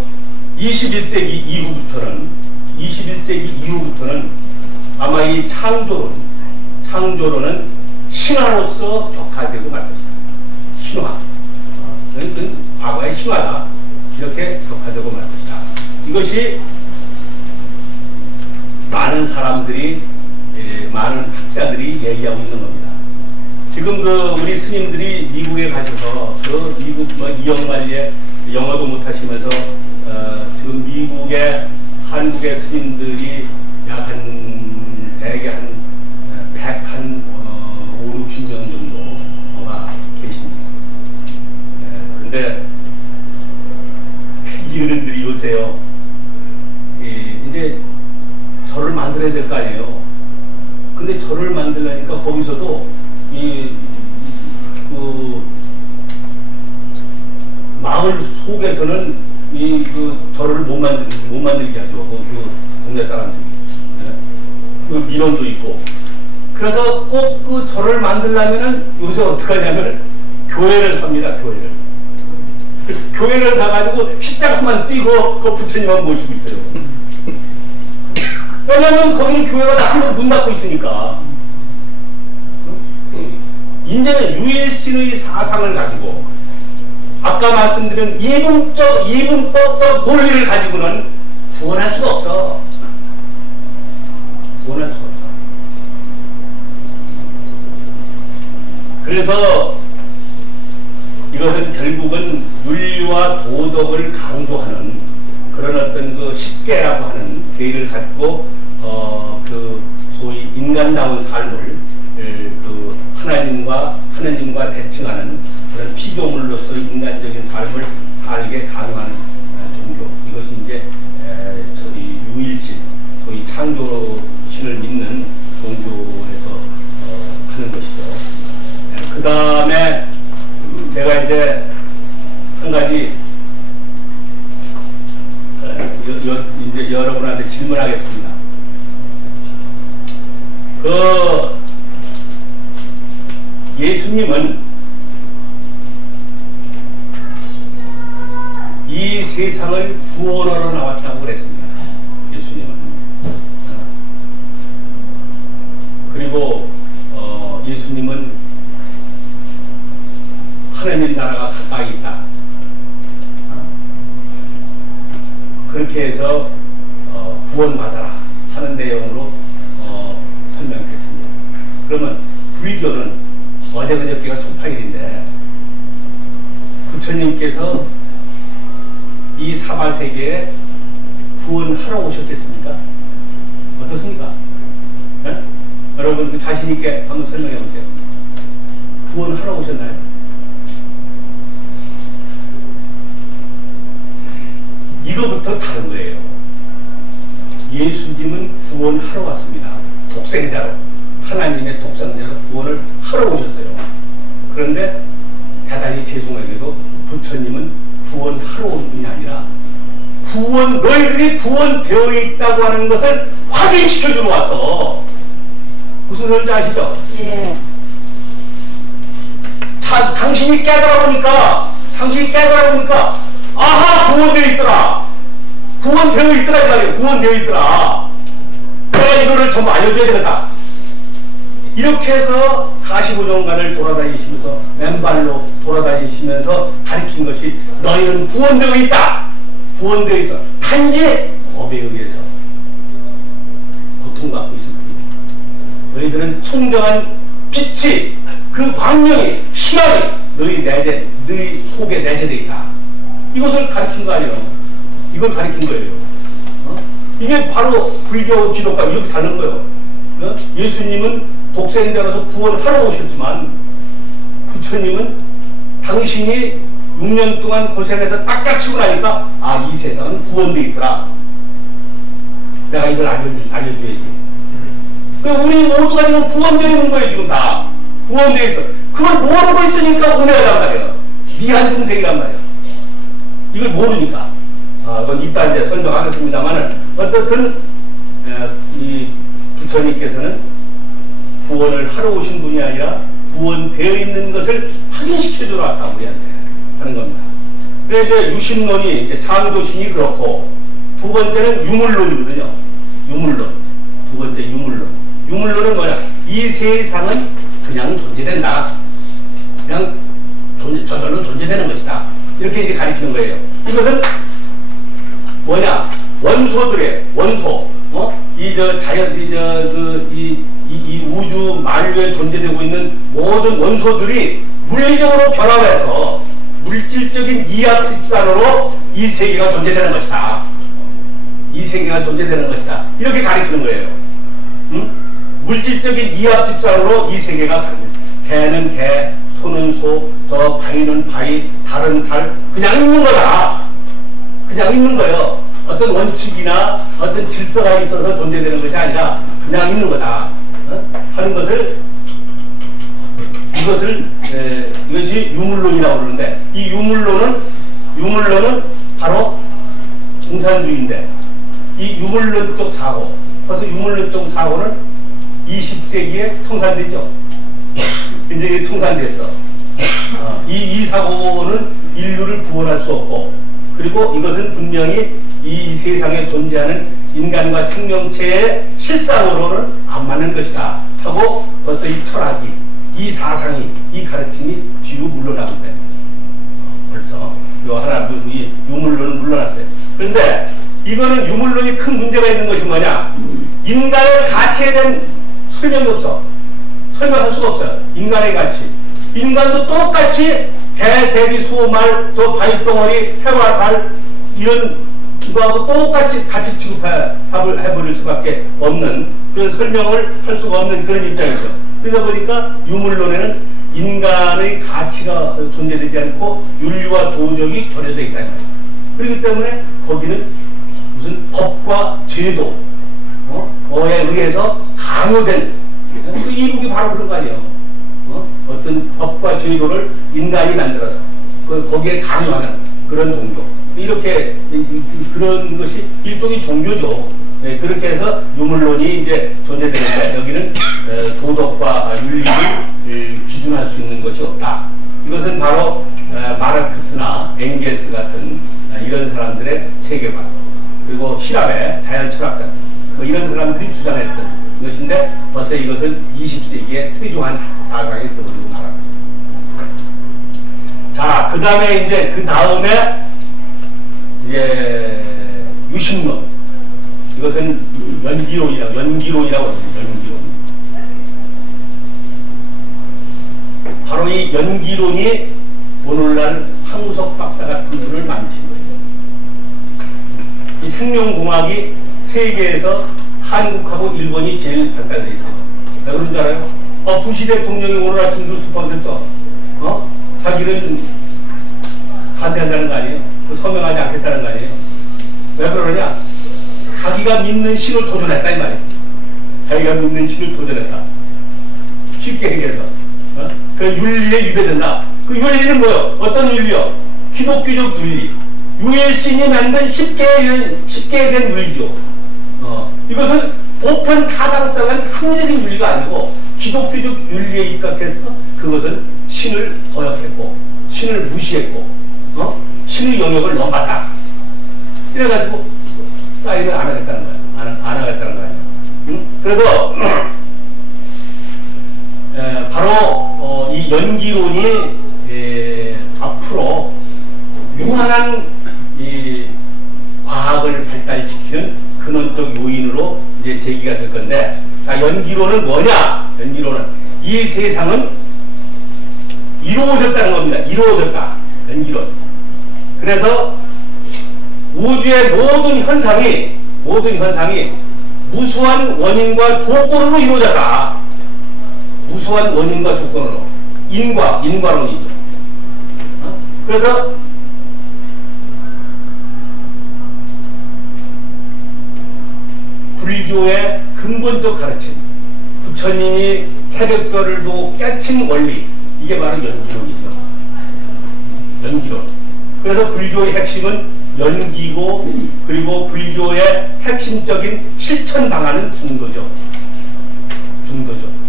21세기 이후부터는 아마 이 창조론은 신화로서 격화되고 말 것이다. 신화. 과거의 신화다. 이렇게 격화되고 말 것이다. 이것이 많은 사람들이, 많은 학자들이 얘기하고 있는 겁니다. 지금 우리 스님들이 미국에 가셔서 미국 이영만리에 영어도 못하시면서 지금 미국에 한국의 스님들이 약 대개 한 5, 60명 정도가 계십니다. 근데 이 어른들이 요새요, 이제 절을 만들어야 될 거 아니에요. 근데 절을 만들려니까 거기서도 마을 속에서는 절을 못 만들게 하죠. 그 동네 사람들이. 민원도 있고. 그래서 꼭 그 절을 만들려면은 요새 어떻게 하냐면 교회를 삽니다. 교회를 사가지고 십자가만 띄고 그 부처님만 모시고 있어요. 왜냐면 거기는 교회가 다 문 닫고 있으니까. 이제는 유일신의 사상을 가지고 아까 말씀드린 이분법적 논리를 가지고는 구원할 수가 없어. 구원할 수가 없어. 그래서 이것은 결국은 윤리와 도덕을 강조하는 그런 어떤 그 십계라고 하는 계를 갖고 소위 인간다운 삶을 하나님과 대칭하는 그런 피조물로서의 인간적인 삶을 살게 가능하는 종교. 이것이 이제 저희 유일신, 소위 창조신을 믿는 종교에서 하는 것이죠. 그 다음에 제가 이제 한 가지 이제 여러분한테 질문하겠습니다. 예수님은 이 이 세상을 구원하러 나왔다고 그랬습니다. 예수님은. 그리고 예수님은 하나님 나라가 가까이 있다. 그렇게 해서 구원받아라 하는 내용으로 설명했습니다. 그러면 불교는 어제 그저께가 초파일인데 부처님께서 이 사바세계에 구원하러 오셨겠습니까? 어떻습니까? 네? 여러분 그 자신 있게 한번 설명해 보세요. 구원하러 오셨나요? 이거부터 다른 거예요. 예수님은 구원하러 왔습니다. 독생자로, 하나님의 독생자로 구원을 하러 오셨어요. 그런데 대단히 죄송하게도 부처님은 구원하러 온 분이 아니라 너희들이 구원되어 있다고 하는 것을 확인시켜주러 왔어. 무슨 소리인지 아시죠? 예. 당신이 깨달아보니까 아하, 구원되어 있더라. 구원되어 있더라 이 말이에요. 구원되어 있더라. 내가 이거를 전부 알려줘야 되겠다. 이렇게 해서 45년간을 돌아다니시면서 맨발로 돌아다니시면서 가르친 것이 너희는 구원되어 있다. 구원되어 있어. 단지 법에 의해서 고통받고 있을 뿐이다. 너희들은 청정한 빛이, 그 광명이, 희망이 너희 속에 내재되어 있다. 이것을 가르친 거 아니에요. 이걸 가르친 거예요. 이게 바로 불교, 기독과 이렇게 다른 거예요. 예수님은 독생자로서 구원하러 오셨지만 부처님은 당신이 6년 동안 고생해서 딱 갖추고 나니까 이 세상은 구원되어 있더라. 내가 이걸 알려줘야지. 우리 모두가 지금 구원되어 있는 거예요. 지금 다 구원되어 있어. 그걸 모르고 있으니까 은혜란 말이에요. 미한 중생이란 말이에요. 이걸 모르니까. 그건 이따 이제 설명하겠습니다만은 어떻든 이 부처님께서는 구원을 하러 오신 분이 아니라 구원되어 있는 것을 확인시켜주러 왔다 우리한테 하는 겁니다. 그래서 이제 유심론이 이제 창조신이 그렇고 두 번째는 유물론이거든요. 유물론. 두 번째 유물론. 유물론은 뭐냐? 이 세상은 그냥 존재된다. 그냥 저절로 존재되는 것이다. 이렇게 이제 가리키는 거예요. 이것은 뭐냐? 원소들의 원소, 이 우주 만류에 존재되고 있는 모든 원소들이 물리적으로 결합해서 물질적인 이합집산으로 이 세계가 존재되는 것이다. 이 세계가 존재되는 것이다. 이렇게 가리키는 거예요. 물질적인 이합집산으로 이 세계가 개는 개, 소는 소, 저 바위는 바위, 달은 달, 그냥 있는 거다. 그냥 있는 거예요. 어떤 원칙이나 어떤 질서가 있어서 존재되는 것이 아니라 그냥 있는 거다. 하는 것을 이것이 유물론이라고 그러는데 이 유물론은 바로 공산주의인데 이 유물론적 사고, 그래서 유물론적 사고는 20세기에 청산되죠. 이제 청산됐어. 이 사고는 인류를 구원할 수 없고, 그리고 이것은 분명히 이 세상에 존재하는 인간과 생명체의 실상으로는 안 맞는 것이다 하고 벌써 이 철학이, 이 사상이, 이 가르침이 뒤로 물러나고 있다. 벌써 요 하나 이 유물론은 물러났어요. 그런데 이거는 유물론이 큰 문제가 있는 것이 뭐냐? 인간의 가치에 대한 설명이 없어. 설명할 수가 없어요. 인간의 가치. 인간도 똑같이 개, 돼지, 소, 말, 저 바위덩어리, 해와 달 이런 거하고 똑같이 가치 취급해버릴 수밖에 없는 그런 설명을 할 수가 없는 그런 입장이죠. 그러다 보니까 유물론에는 인간의 가치가 존재되지 않고 윤리와 도덕이 결여되어 있다는 거예요. 그렇기 때문에 거기는 무슨 법과 제도, 에 의해서 강요된 그 이북이 바로 그런 거 아니에요. 어떤 법과 제도를 인간이 만들어서 거기에 강요하는 그런 종교. 이렇게 그런 것이 일종의 종교죠. 네, 그렇게 해서 유물론이 이제 존재되는데 여기는 도덕과 윤리를 기준할 수 있는 것이 없다. 이것은 바로 마르크스나 엥겔스 같은 이런 사람들의 세계관, 그리고 시랍의 자연 철학자, 이런 사람들이 주장했던 것인데 벌써 이것은 20세기에 퇴조한 사상이 되어버리고 말았습니다. 자, 그 다음에 이제 유심론, 이것은 연기론이라고 하죠. 연기론. 바로 이 연기론이 오늘날 황우석 박사 같은 분을 만드신 거예요. 이 생명공학이 세계에서 한국하고 일본이 제일 발달되어 있어요. 왜 그런 줄 알아요? 부시 대통령이 오늘 아침 뉴스펀드에서 자기는 반대한다는 거 아니에요? 서명하지 않겠다는 거 아니에요? 왜 그러냐? 자기가 믿는 신을 도전했다 이 말이에요. 자기가 믿는 신을 도전했다. 쉽게 얘기해서 그 윤리에 위배된다. 그 윤리는 뭐요? 어떤 윤리요? 기독교적 윤리. 유일신이 만든 쉽게 된 윤리죠. 이것은 보편 타당성은 합리적인 윤리가 아니고 기독교적 윤리에 입각해서 그것은 신을 거역했고 신을 무시했고 신의 영역을 넘봤다. 이래가지고 사인을 안 하겠다는 거예요. 안 하겠다는 거예요. 그래서 바로 이 연기론이 앞으로 유한한 이 과학을 발달시키는 근원적 요인으로 이제 제기가 될 건데, 자, 연기론은 뭐냐? 연기론은 이 세상은 이루어졌다는 겁니다. 이루어졌다. 연기론. 그래서 우주의 모든 현상이 무수한 원인과 조건으로 이루어졌다. 무수한 원인과 조건으로. 인과론이죠. 그래서 불교의 근본적 가르침, 부처님이 새벽별을 보고 깨친 원리, 이게 바로 연기론이죠. 연기론. 그래서 불교의 핵심은 연기고, 그리고 불교의 핵심적인 실천 방안은 중도죠.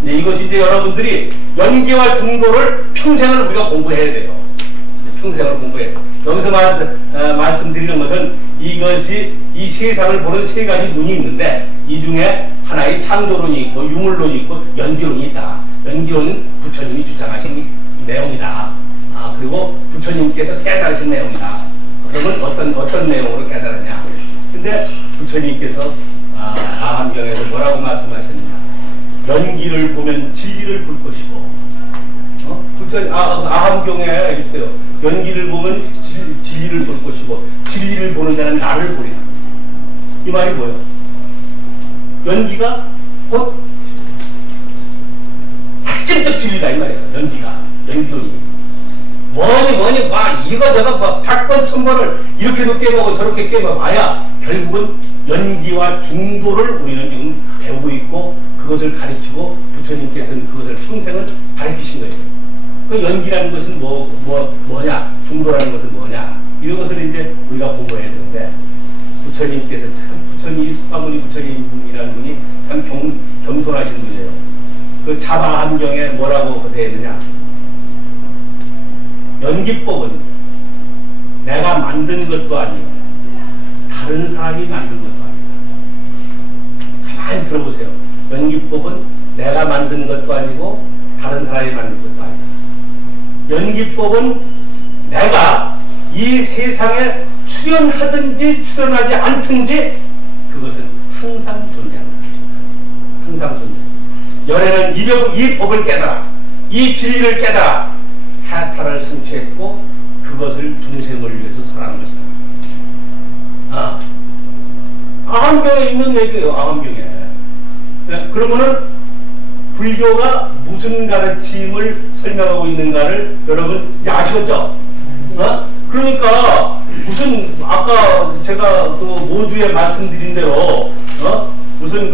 이제 이것이 이제 여러분들이 연기와 중도를 평생을 우리가 공부해야 돼요. 평생을 공부해야 돼요. 여기서 말씀드리는 것은 이것이 이 세상을 보는 세 가지 눈이 있는데 이 중에 하나의 창조론이 있고 유물론이 있고 연기론이 있다. 연기론은 부처님이 주장하신 내용이다. 그리고 부처님께서 깨달으신 내용이다. 그러면 어떤 내용으로 깨달았냐? 근데 부처님께서 아함경에서 뭐라고 말씀하셨느냐? 연기를 보면 진리를 볼 것이고, 아함경에 있어요. 연기를 보면 진리를 볼 것이고, 진리를 보는 자는 나를 보리라. 이 말이 뭐예요? 연기가 곧 핵심적 진리다 이 말이에요. 연기론이. 뭐니 이거저거 100번 1000번을 이렇게도 깨먹고 저렇게 깨먹어봐야 결국은 연기와 중도를 우리는 지금 배우고 있고 그것을 가르치고 부처님께서는 그것을 평생을 가르치신 거예요. 그 연기라는 것은 뭐냐, 중도라는 것은 뭐냐, 이런 것을 이제 우리가 공부해야 되는데 부처님께서 이 석가모니 부처님이라는 분이 참 겸손하신 분이에요. 그 자바함경에 뭐라고 되어 있느냐? 연기법은 내가 만든 것도 아니고 다른 사람이 만든 것도 아니다. 가만히 들어보세요. 연기법은 내가 만든 것도 아니고 다른 사람이 만든 것도 아니다. 연기법은 내가 이 세상에 출현하든지 출현하지 않든지 그것은 항상 존재한다. 항상 존재. 열애는 이 법을 깨달아, 이 진리를 깨달아 해탈을 성취했고 그것을 중생을 위해서 살아가는 것이다. 아함경에 있는 얘기예요. 아함경에. 네, 그러면은 불교가 무슨 가르침을 설명하고 있는가를 여러분 이제 아시겠죠? 그러니까 무슨 아까 제가 그 모주에 말씀드린 대로 무슨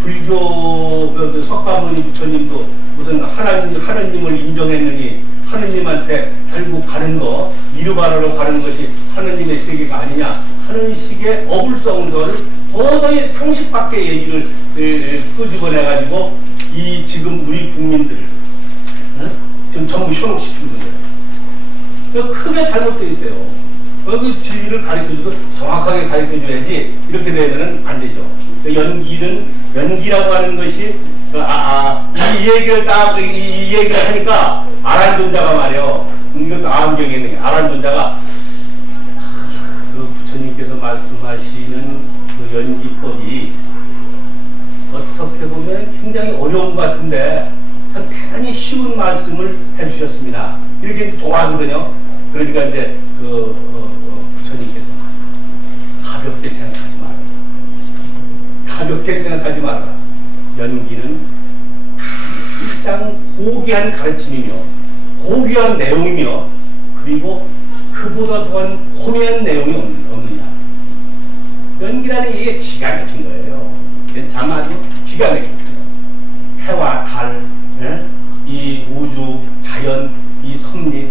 불교 석가모니 부처님도 무슨 하느님을 인정했느니 하느님한테 결국 가는 거 니르바나로 가는 것이 하느님의 세계가 아니냐 하는 식의 어불성설을 도저히 상식 밖의 얘기를 끄집어내가지고 이 지금 우리 국민들 지금 전부 현혹시키는 거예요. 이거 크게 잘못되어 있어요. 그 진리를 가르쳐주고 정확하게 가르쳐줘야지 이렇게 되면은 안 되죠. 연기라고 하는 것이 이 얘기를 딱 이 얘기를 하니까 아란존자가 말이요. 이것도 암경에 있는 게 아란존자가 그 부처님께서 말씀하시는 그 연기법이 어떻게 보면 굉장히 어려운 것 같은데 참 대단히 쉬운 말씀을 해주셨습니다. 이렇게 좋아하거든요. 그러니까 이제 부처님께서 가볍게 생각하지 마라. 가볍게 생각하지 마라. 연기는 가장 고귀한 가르침이며 고귀한 내용이며 그리고 그보다 더한 호미한 내용이 없느냐. 연기라는 게 기가 막힌 거예요. 참 아주 기가 막힌 거예요. 해와 달, 이 우주, 자연, 이 섭리,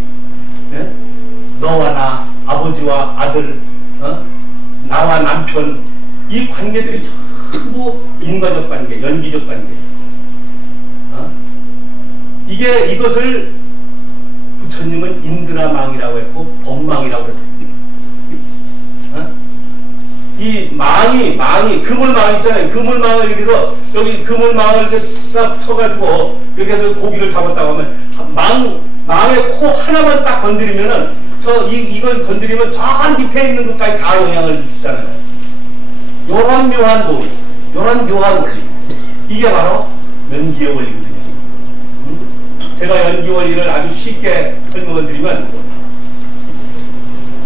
너와 나, 아버지와 아들, 나와 남편, 이 관계들이 전부 인과적 관계, 연기적 관계. 이것을 부처님은 인드라망이라고 했고 법망이라고 했습니다. 이 망이 그물망 있잖아요. 그물망을 이렇게 해서 여기 그물망을 이렇게 딱 쳐가지고 이렇게 해서 고기를 잡았다고 하면 망의 코 하나만 딱 건드리면은 이걸 건드리면 저 밑에 있는 것까지 다 영향을 미치잖아요. 요런 묘한 도리, 요런 묘한 원리. 이게 바로 연기의 원리거든요. 제가 연기 원리를 아주 쉽게 설명을 드리면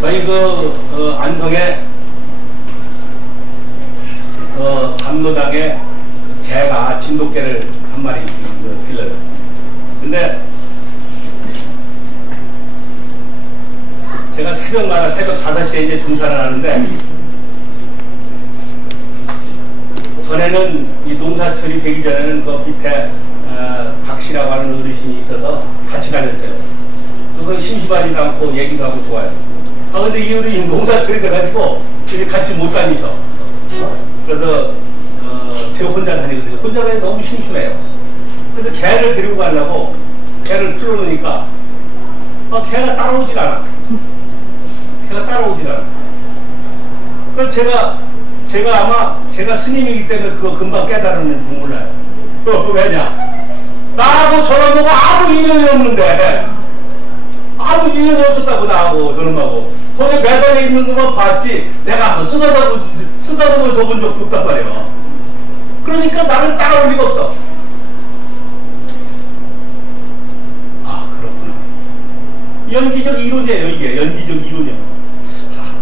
저희 안성에 감로당에 개가 진돗개를 한 마리 길러요. 근데 제가 새벽마다 새벽 5시에 이제 등산을 하는데 전에는 이 농사철이 되기 전에는 그 밑에 박씨라고 하는 어르신이 있어서 같이 다녔어요. 그래서 심심하지도 않고 얘기도 하고 좋아요. 근데 이 어르신 농사철이 돼가지고 같이 못 다니셔. 그래서 제가 혼자 다니거든요. 혼자 다니기 너무 심심해요. 그래서 개를 데리고 가려고 개를 풀어놓으니까 개가 따라오질 않아. 개가 따라오질 않아. 그래서 제가 아마 제가 스님이기 때문에 그거 금방 깨달았는지 몰라요. 왜냐? 나하고 저놈하고 아무 인연이 없는데 아무 인연이 없었다고 나하고 저놈하고 거기 매달려 있는 것만 봤지 내가 한번 쓰다듬어 줘본 적도 없단 말이에요. 그러니까 나를 따라올 리가 없어. 그렇구나. 연기적 이론이에요. 이게 연기적 이론이에요.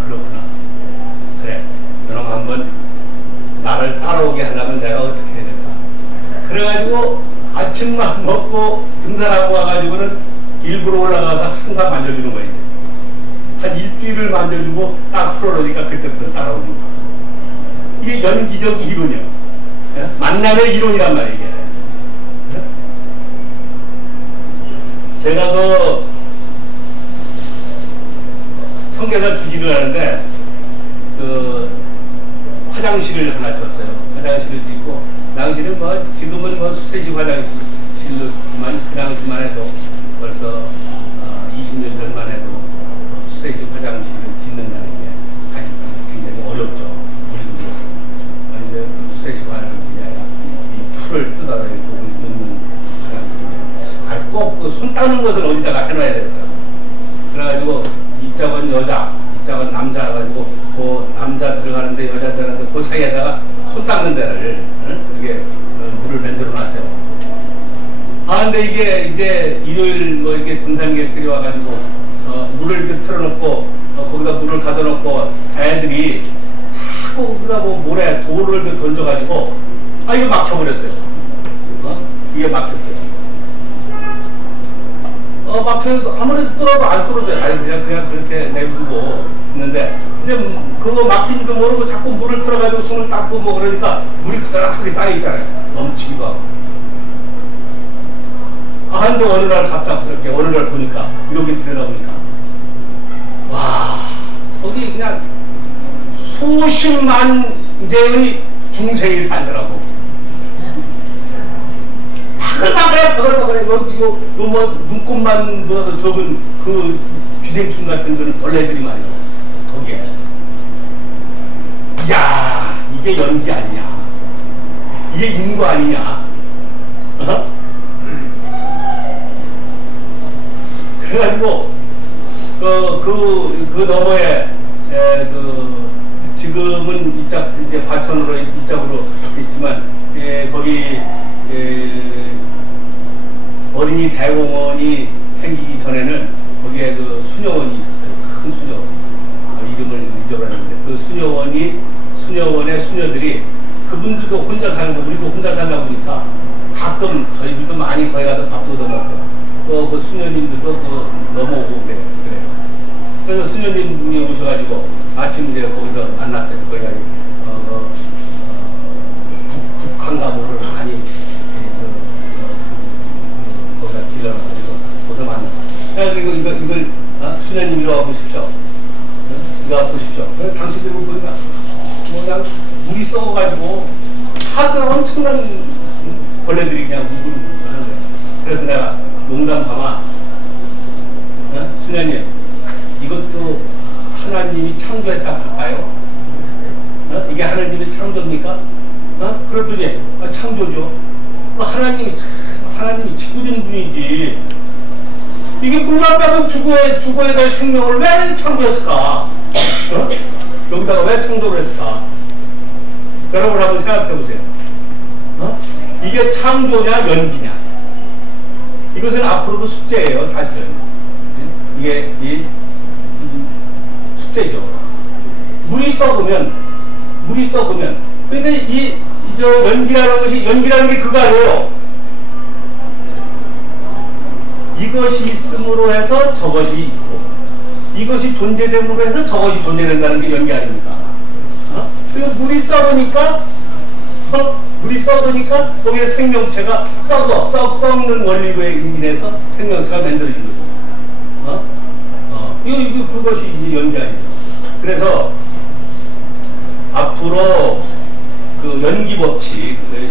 그렇구나. 그래, 너는 한번 나를 따라오게 하려면 내가 어떻게 해야 될까. 그래가지고 아침만 먹고 등산하고 와가지고는 일부러 올라가서 항상 만져주는 거예요. 한 일주일을 만져주고 딱 풀어놓으니까 그때부터 따라오는 거예요. 이게 연기적 이론이에요. 만남의 이론이란 말이에요. 이게. 제가 청계산 주지를 하는데 화장실을 하나 쳤어요. 화장실을 짓고 당시는 지금은 수세식 화장실로만 그 당시만 해도 벌써 20년 전만 해도 수세식 화장실을 짓는다는 게 사실상 굉장히 어렵죠. 우리도 그렇고. 이제 수세식 화장실이 아니라 이 풀을 뜯어서 넣는 화장실. 꼭 손 닦는 것을 어디다가 해놔야 되더라고요. 그래가지고 입장은 여자, 입장은 남자 가지고 그 남자 들어가는데 여자 들어가는데 그 사이에다가 손 닦는 데를 이렇게 물을 만들어 놨어요. 근데 이게 이제 일요일 이렇게 등산객들이 와가지고 물을 이렇게 틀어놓고 거기다 물을 가둬놓고 애들이 자꾸 거기다 모래 돌을 이렇게 던져가지고 이게 막혀버렸어요. 이게 막혔어요. 막혀도 아무래도 뚫어도 안 뚫어져요. 그냥 그렇게 내두고 있는데 근데 그거 막힌 줄 모르고 자꾸 물을 틀어가지고 손을 닦고 그러니까 물이 그다랗게 쌓여있잖아요. 넘치기도 하고. 근데 어느 날 갑작스럽게 어느 날 보니까 이렇게 들여다보니까 와 거기 그냥 수십만 대의 중생이 살더라고. 바글바글해. 이거 눈곱만 적은 그 기생충 같은 그런 벌레들이 많이 나와. 거기에. 야, 이게 연기 아니냐? 이게 인구 아니냐? 어? 그래가지고 그 너머에 지금은 이제 과천으로 이쪽으로 있지만 거기 어린이 대공원이 생기기 전에는 거기에 그 수녀원이 있었어요. 큰 수녀원. 이름을 잊어버렸는데 그 수녀원의 수녀들이 그분들도 혼자 사는 거 우리도 혼자 살다 보니까 가끔 저희들도 많이 거기 가서 밥도 얻어먹고 또 그 수녀님들도 넘어오고 그래요. 그래서 수녀님이 오셔가지고 아침 이제 거기서 만났어요. 거기가 국한가무를 많이 거기다 길러놔가지고 거기서 만났어요. 그래서 이걸 수녀님 이리 와 보십시오. 이리 와 보십시오. 당신들 보니까 그냥 물이 썩어가지고 하도 엄청난 벌레들이 그냥 묵을 하는 거예요. 그래서 내가 농담 삼아 수녀님 이것도 하나님이 창조했다 할까요? 이게 하나님의 창조입니까? 그랬더니 창조죠. 하나님이 짓궂은 분이지. 이게 물만 빼면 죽어야 될 생명을 왜 창조했을까? 여기다가 왜 창조를 했을까? 여러분 한번 생각해 보세요. 이게 창조냐 연기냐? 이것은 앞으로도 숙제예요, 사실은. 이게 숙제죠. 물이 썩으면 그러니까 연기라는 게 그거 아니에요. 이것이 있음으로 해서 저것이 있고 이것이 존재됨으로 해서 저것이 존재된다는 게 연기 아닙니까? 그리고 물이 썩으니까 거기에 생명체가 썩는 원리로 인해서 생명체가 만들어진 거죠. 이거 그것이 이제 연기 아니에요. 그래서 앞으로 그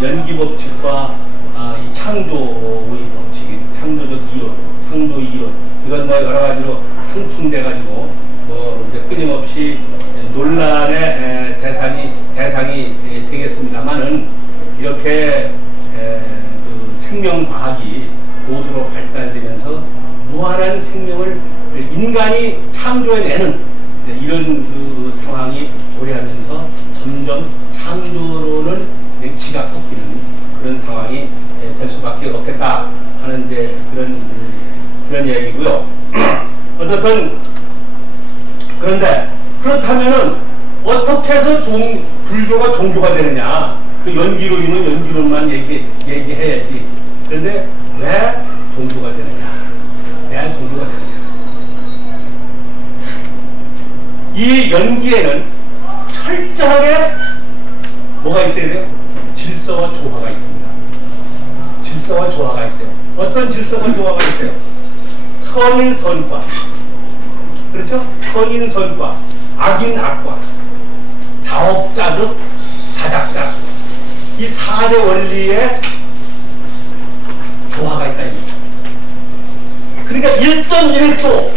연기법칙과 이 창조의 법칙, 창조 이론, 이건 뭐 여러 가지로 상충돼가지고 이제 끊임없이 논란의 대상이 되겠습니다만은 이렇게 그 생명과학이 고도로 발달되면서 무한한 생명을 인간이 창조해내는 이런 그 상황이 도래하면서 점점 창조로는 기가 꺾이는 그런 상황이 될 수밖에 없겠다 하는데 그런 얘기고요. 어떻든 그런데 그렇다면은 어떻게 해서 불교가 종교가 되느냐? 그 연기론이면 연기론만 얘기해야지. 그런데 왜 종교가 되느냐? 왜 종교가 되느냐? 이 연기에는 철저하게 뭐가 있어야 돼요? 질서와 조화가 있습니다. 질서와 조화가 있어요. 어떤 질서와 조화가 있어요? 선인 선과, 그렇죠? 선인 선과, 악인 악과, 자업자득, 자작자수. 이 4대 원리에 조화가 있다. 그러니까 1.1획도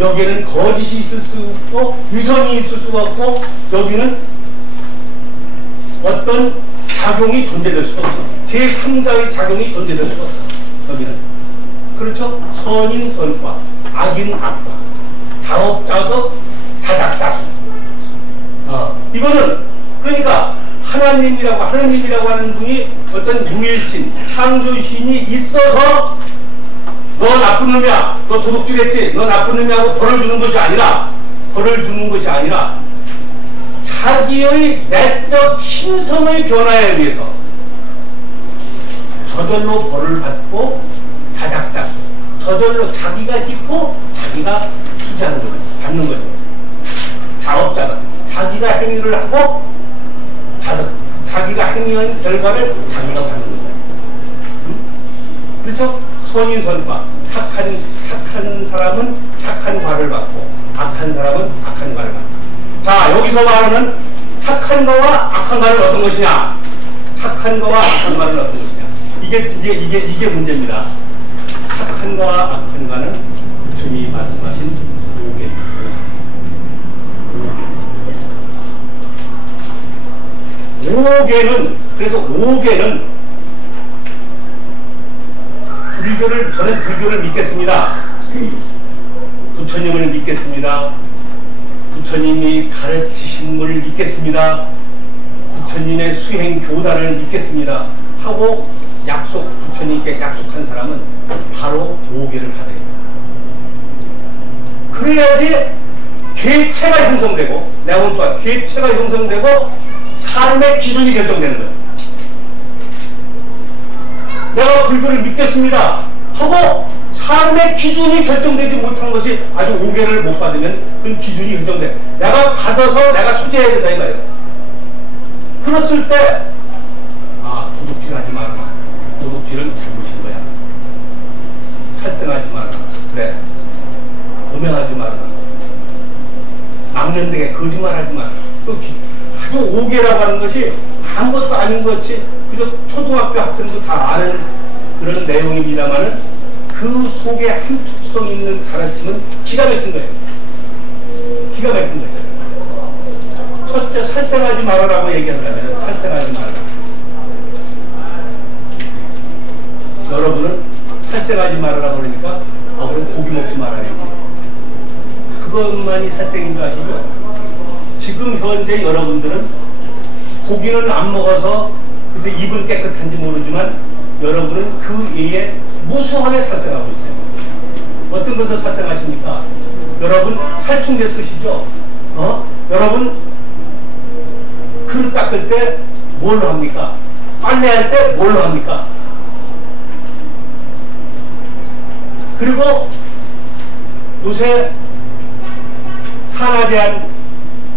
여기에는 거짓이 있을 수 없고 위선이 있을 수가 없고 여기는 어떤 작용이 존재될 수가 없어. 제3자의 작용이 존재될 수가 없어. 여기는. 그렇죠? 선인 선과, 악인 악과, 자업자득, 자작자수. 이거는 그러니까 하나님이라고 하는 분이 어떤 유일신, 창조신이 있어서 너 나쁜 놈이야, 너 도둑질했지, 너 나쁜 놈이야 하고 벌을 주는 것이 아니라 자기의 내적 힘성의 변화에 의해서 저절로 벌을 받고 자작자수, 저절로 자기가 짓고 자기가 수지하는 거죠. 받는 거죠. 자업자가 자기가 행위를 하고 자기가 행위한 결과를 자기가 받는 거죠. 그렇죠? 선인선과 착한 사람은 착한 과를 받고 악한 사람은 악한 과를 받고. 자, 여기서 말하는 착한 거와 악한 과는 어떤 것이냐? 착한 거와 악한 과는 어떤 것이냐? 이게 문제입니다. 착한 거와 악한 과는 부처님이 말씀하신 오계. 오계는, 그래서 오계는 저는 불교를 믿겠습니다. 부처님을 믿겠습니다. 부처님이 가르치신 분을 믿겠습니다. 부처님의 수행 교단을 믿겠습니다. 하고 부처님께 약속한 사람은 바로 오계를 받아야 돼요. 그래야지 계체가 형성되고, 내가 본 또한 계체가 형성되고 삶의 기준이 결정되는 거예요. 내가 불교를 믿겠습니다 하고 삶의 기준이 결정되지 못한 것이 아주 오계를 못 받으면 그 기준이 결정돼. 내가 받아서 내가 수제해야 된다 이 말이에요. 그랬을 때 도둑질하지 마라. 도둑질은 잘못인 거야. 살생하지 마라. 그래. 음행하지 마라. 막는 데에 거짓말하지 마라. 아주 오계라고 하는 것이 아무것도 아닌 것이 그저 초등학교 학생도 다 아는 그런 내용입니다만은 그 속에 함축성 있는 가르침은 기가 막힌 거예요. 기가 막힌 거예요. 첫째, 살생하지 말아라고 얘기한다면 살생하지 말아라. 여러분은 살생하지 말아라고 그러니까 그럼 고기 먹지 말아야지. 그것만이 살생인 거 아시죠? 지금 현재 여러분들은 고기는 안 먹어서 그래서 입은 깨끗한지 모르지만 여러분은 그 외에 무수하게 살생하고 있어요. 어떤 것을 살생하십니까? 여러분 살충제 쓰시죠? 여러분 그릇 닦을 때 뭘로 합니까? 빨래할 때 뭘로 합니까? 그리고 요새 산화 제한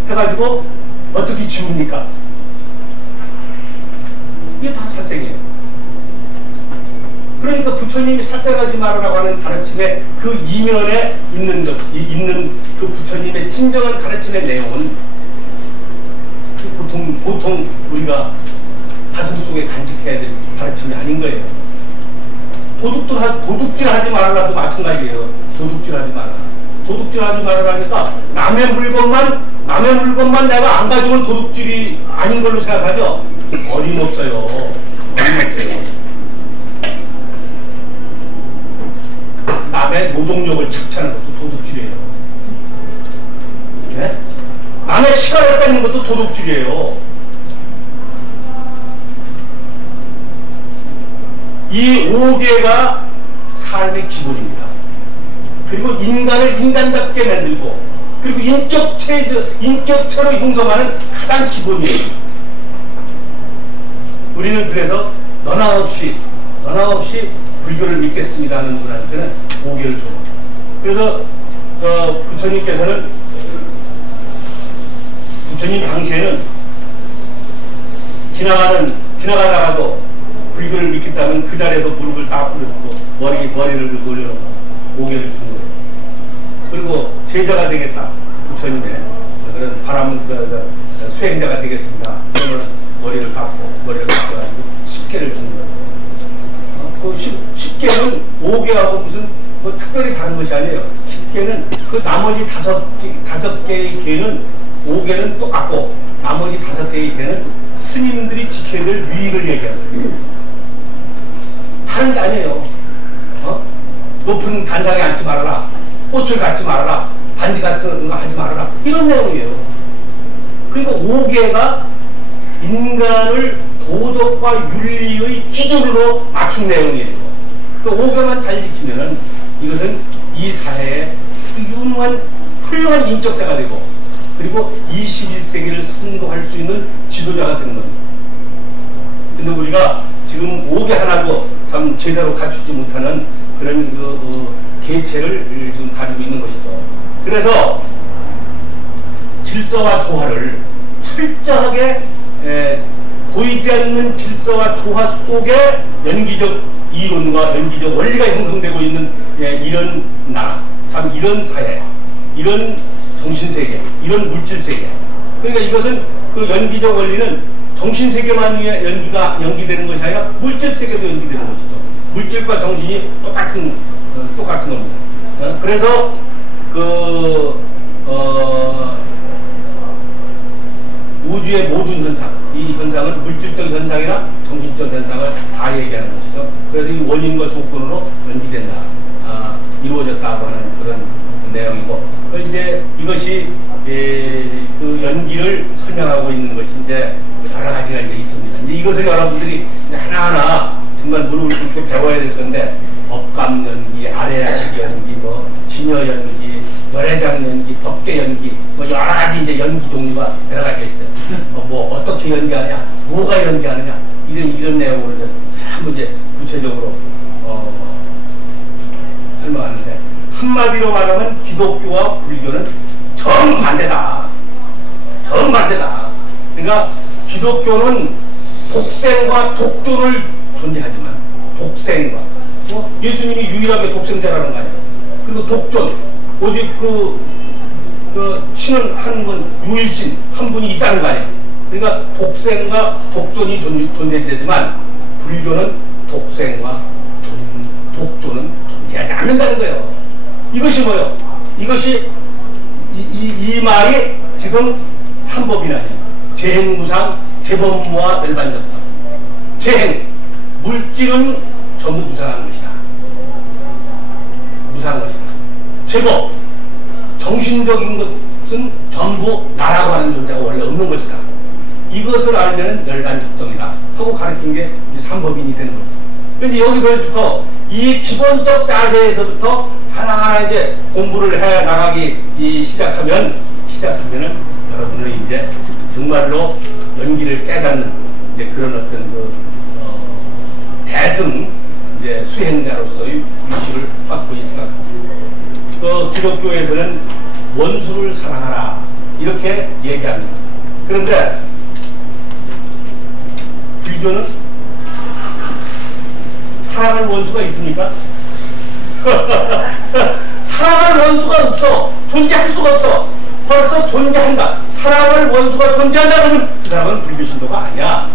해가지고 어떻게 지웁니까? 이게 다 살생이에요. 그러니까 부처님이 살생하지 말아라고 하는 가르침의 그 이면에 있는 그 부처님의 진정한 가르침의 내용은 보통 우리가 가슴 속에 간직해야 될 가르침이 아닌 거예요. 도둑질하지 말아라도 마찬가지예요. 도둑질하지 말아라. 도둑질하지 말아라니까 남의 물건만 내가 안 가지면 도둑질이 아닌 걸로 생각하죠. 어림없어요. 어림없어요. 남의 노동력을 착취하는 것도 도둑질이에요. 네? 남의 시간을 뺏는 것도 도둑질이에요. 이 5개가 삶의 기본입니다. 그리고 인간을 인간답게 만들고 그리고 인격체로 형성하는 가장 기본이에요. 우리는 그래서 너나 없이 불교를 믿겠습니다 하는 분한테는 5개를 줘요. 그래서 부처님 당시에는 지나가다가도 불교를 믿겠다면 그 자리에서 무릎을 딱 꿇고 머리를 들고 올려놓고 5개를 주는 거예요. 그리고 제자가 되겠다. 부처님의 그런 수행자가 되겠습니다. 그러면 머리를 깎아가지고 10개를 주는 거예요. 그 10개는 5개하고 무슨 특별히 다른 것이 아니에요. 10개는 그 나머지 5개의 개는 5개는 똑같고 나머지 5개의 개는 스님들이 지켜야 될 위익을 얘기하는 거예요. 다른 게 아니에요. 높은 단상에 앉지 말아라. 꽃을 갖지 말아라. 반지 같은 거 하지 말아라. 이런 내용이에요. 그러니까 5개가 인간을 도덕과 윤리의 기준으로 맞춘 내용이에요. 그 5개만 잘 지키면은 이것은 이 사회에 유능한 훌륭한 인격자가 되고 그리고 21세기를 선도할 수 있는 지도자가 되는 겁니다. 근데 우리가 지금 5개 하나도 참 제대로 갖추지 못하는 그런 계체를 지금 가지고 있는 것이죠. 그래서 질서와 조화를 철저하게 보이지 않는 질서와 조화 속에 연기적 이론과 연기적 원리가 형성되고 있는 이런 나라, 참 이런 사회, 이런 정신세계, 이런 물질세계. 그러니까 이것은 그 연기적 원리는 정신세계만 연기되는 것이 아니라 물질세계도 연기되는 것이죠. 물질과 정신이 똑같은 겁니다. 그래서 우주의 모든 현상, 이 현상은 물질적 현상이나 정신적 현상을 다 얘기하는 것이죠. 그래서 이 원인과 조건으로 연기된다, 이루어졌다고 하는 그런 내용이고, 이제 이것이 그 연기를 설명하고 있는 것이 이제 여러 가지가 이제 있습니다. 이제 이것을 여러분들이 하나하나 정말 무릎을 꿇고 배워야 될 건데, 업감 연기, 아래아식 연기, 진여 연기, 열애장 연기, 덮개 연기, 여러 가지 이제 연기 종류가 여러 가지가 있어요. 어떻게 연기하냐, 뭐가 연기하느냐, 이런 내용으로 전부 이제 구체적으로 설명하는데, 한마디로 말하면 기독교와 불교는 정반대다. 정반대다. 그러니까 기독교는 독생과 독존을 존재하지만, 독생과 예수님이 유일하게 독생자라는 거 아니에요. 그리고 독존, 오직 신은 한 분, 유일신 한 분이 있다는 거 아니에요. 그러니까 독생과 독존이 존재되지만, 불교는 독생과 독존은 존재하지 않는다는 거예요. 이것이 뭐예요? 이것이 이 말이 지금 삼법이라니, 재행무상, 재범무와 열반적합. 재행, 물질은 전부 무상한 것이다. 무상한 것이다. 재법, 정신적인 것은 전부 나라고 하는 존재가 원래 없는 것이다. 이것을 알면 열반적정이다 하고 가르친 게 이제 삼법인이 되는 겁니다. 그런데 여기서부터 이 기본적 자세에서부터 하나하나 이제 공부를 해 나가기 시작하면은 여러분은 이제 정말로 연기를 깨닫는 이제 그런 어떤 대승 이제 수행자로서의 위치를 확고히 생각합니다. 기독교에서는 원수를 사랑하라 이렇게 얘기합니다. 그런데 불교는 사랑할 원수가 있습니까? 사랑할 원수가 없어. 존재할 수가 없어. 벌써 존재한다. 사랑할 원수가 존재한다 그러면 그 사람은 불교 신도가 아니야.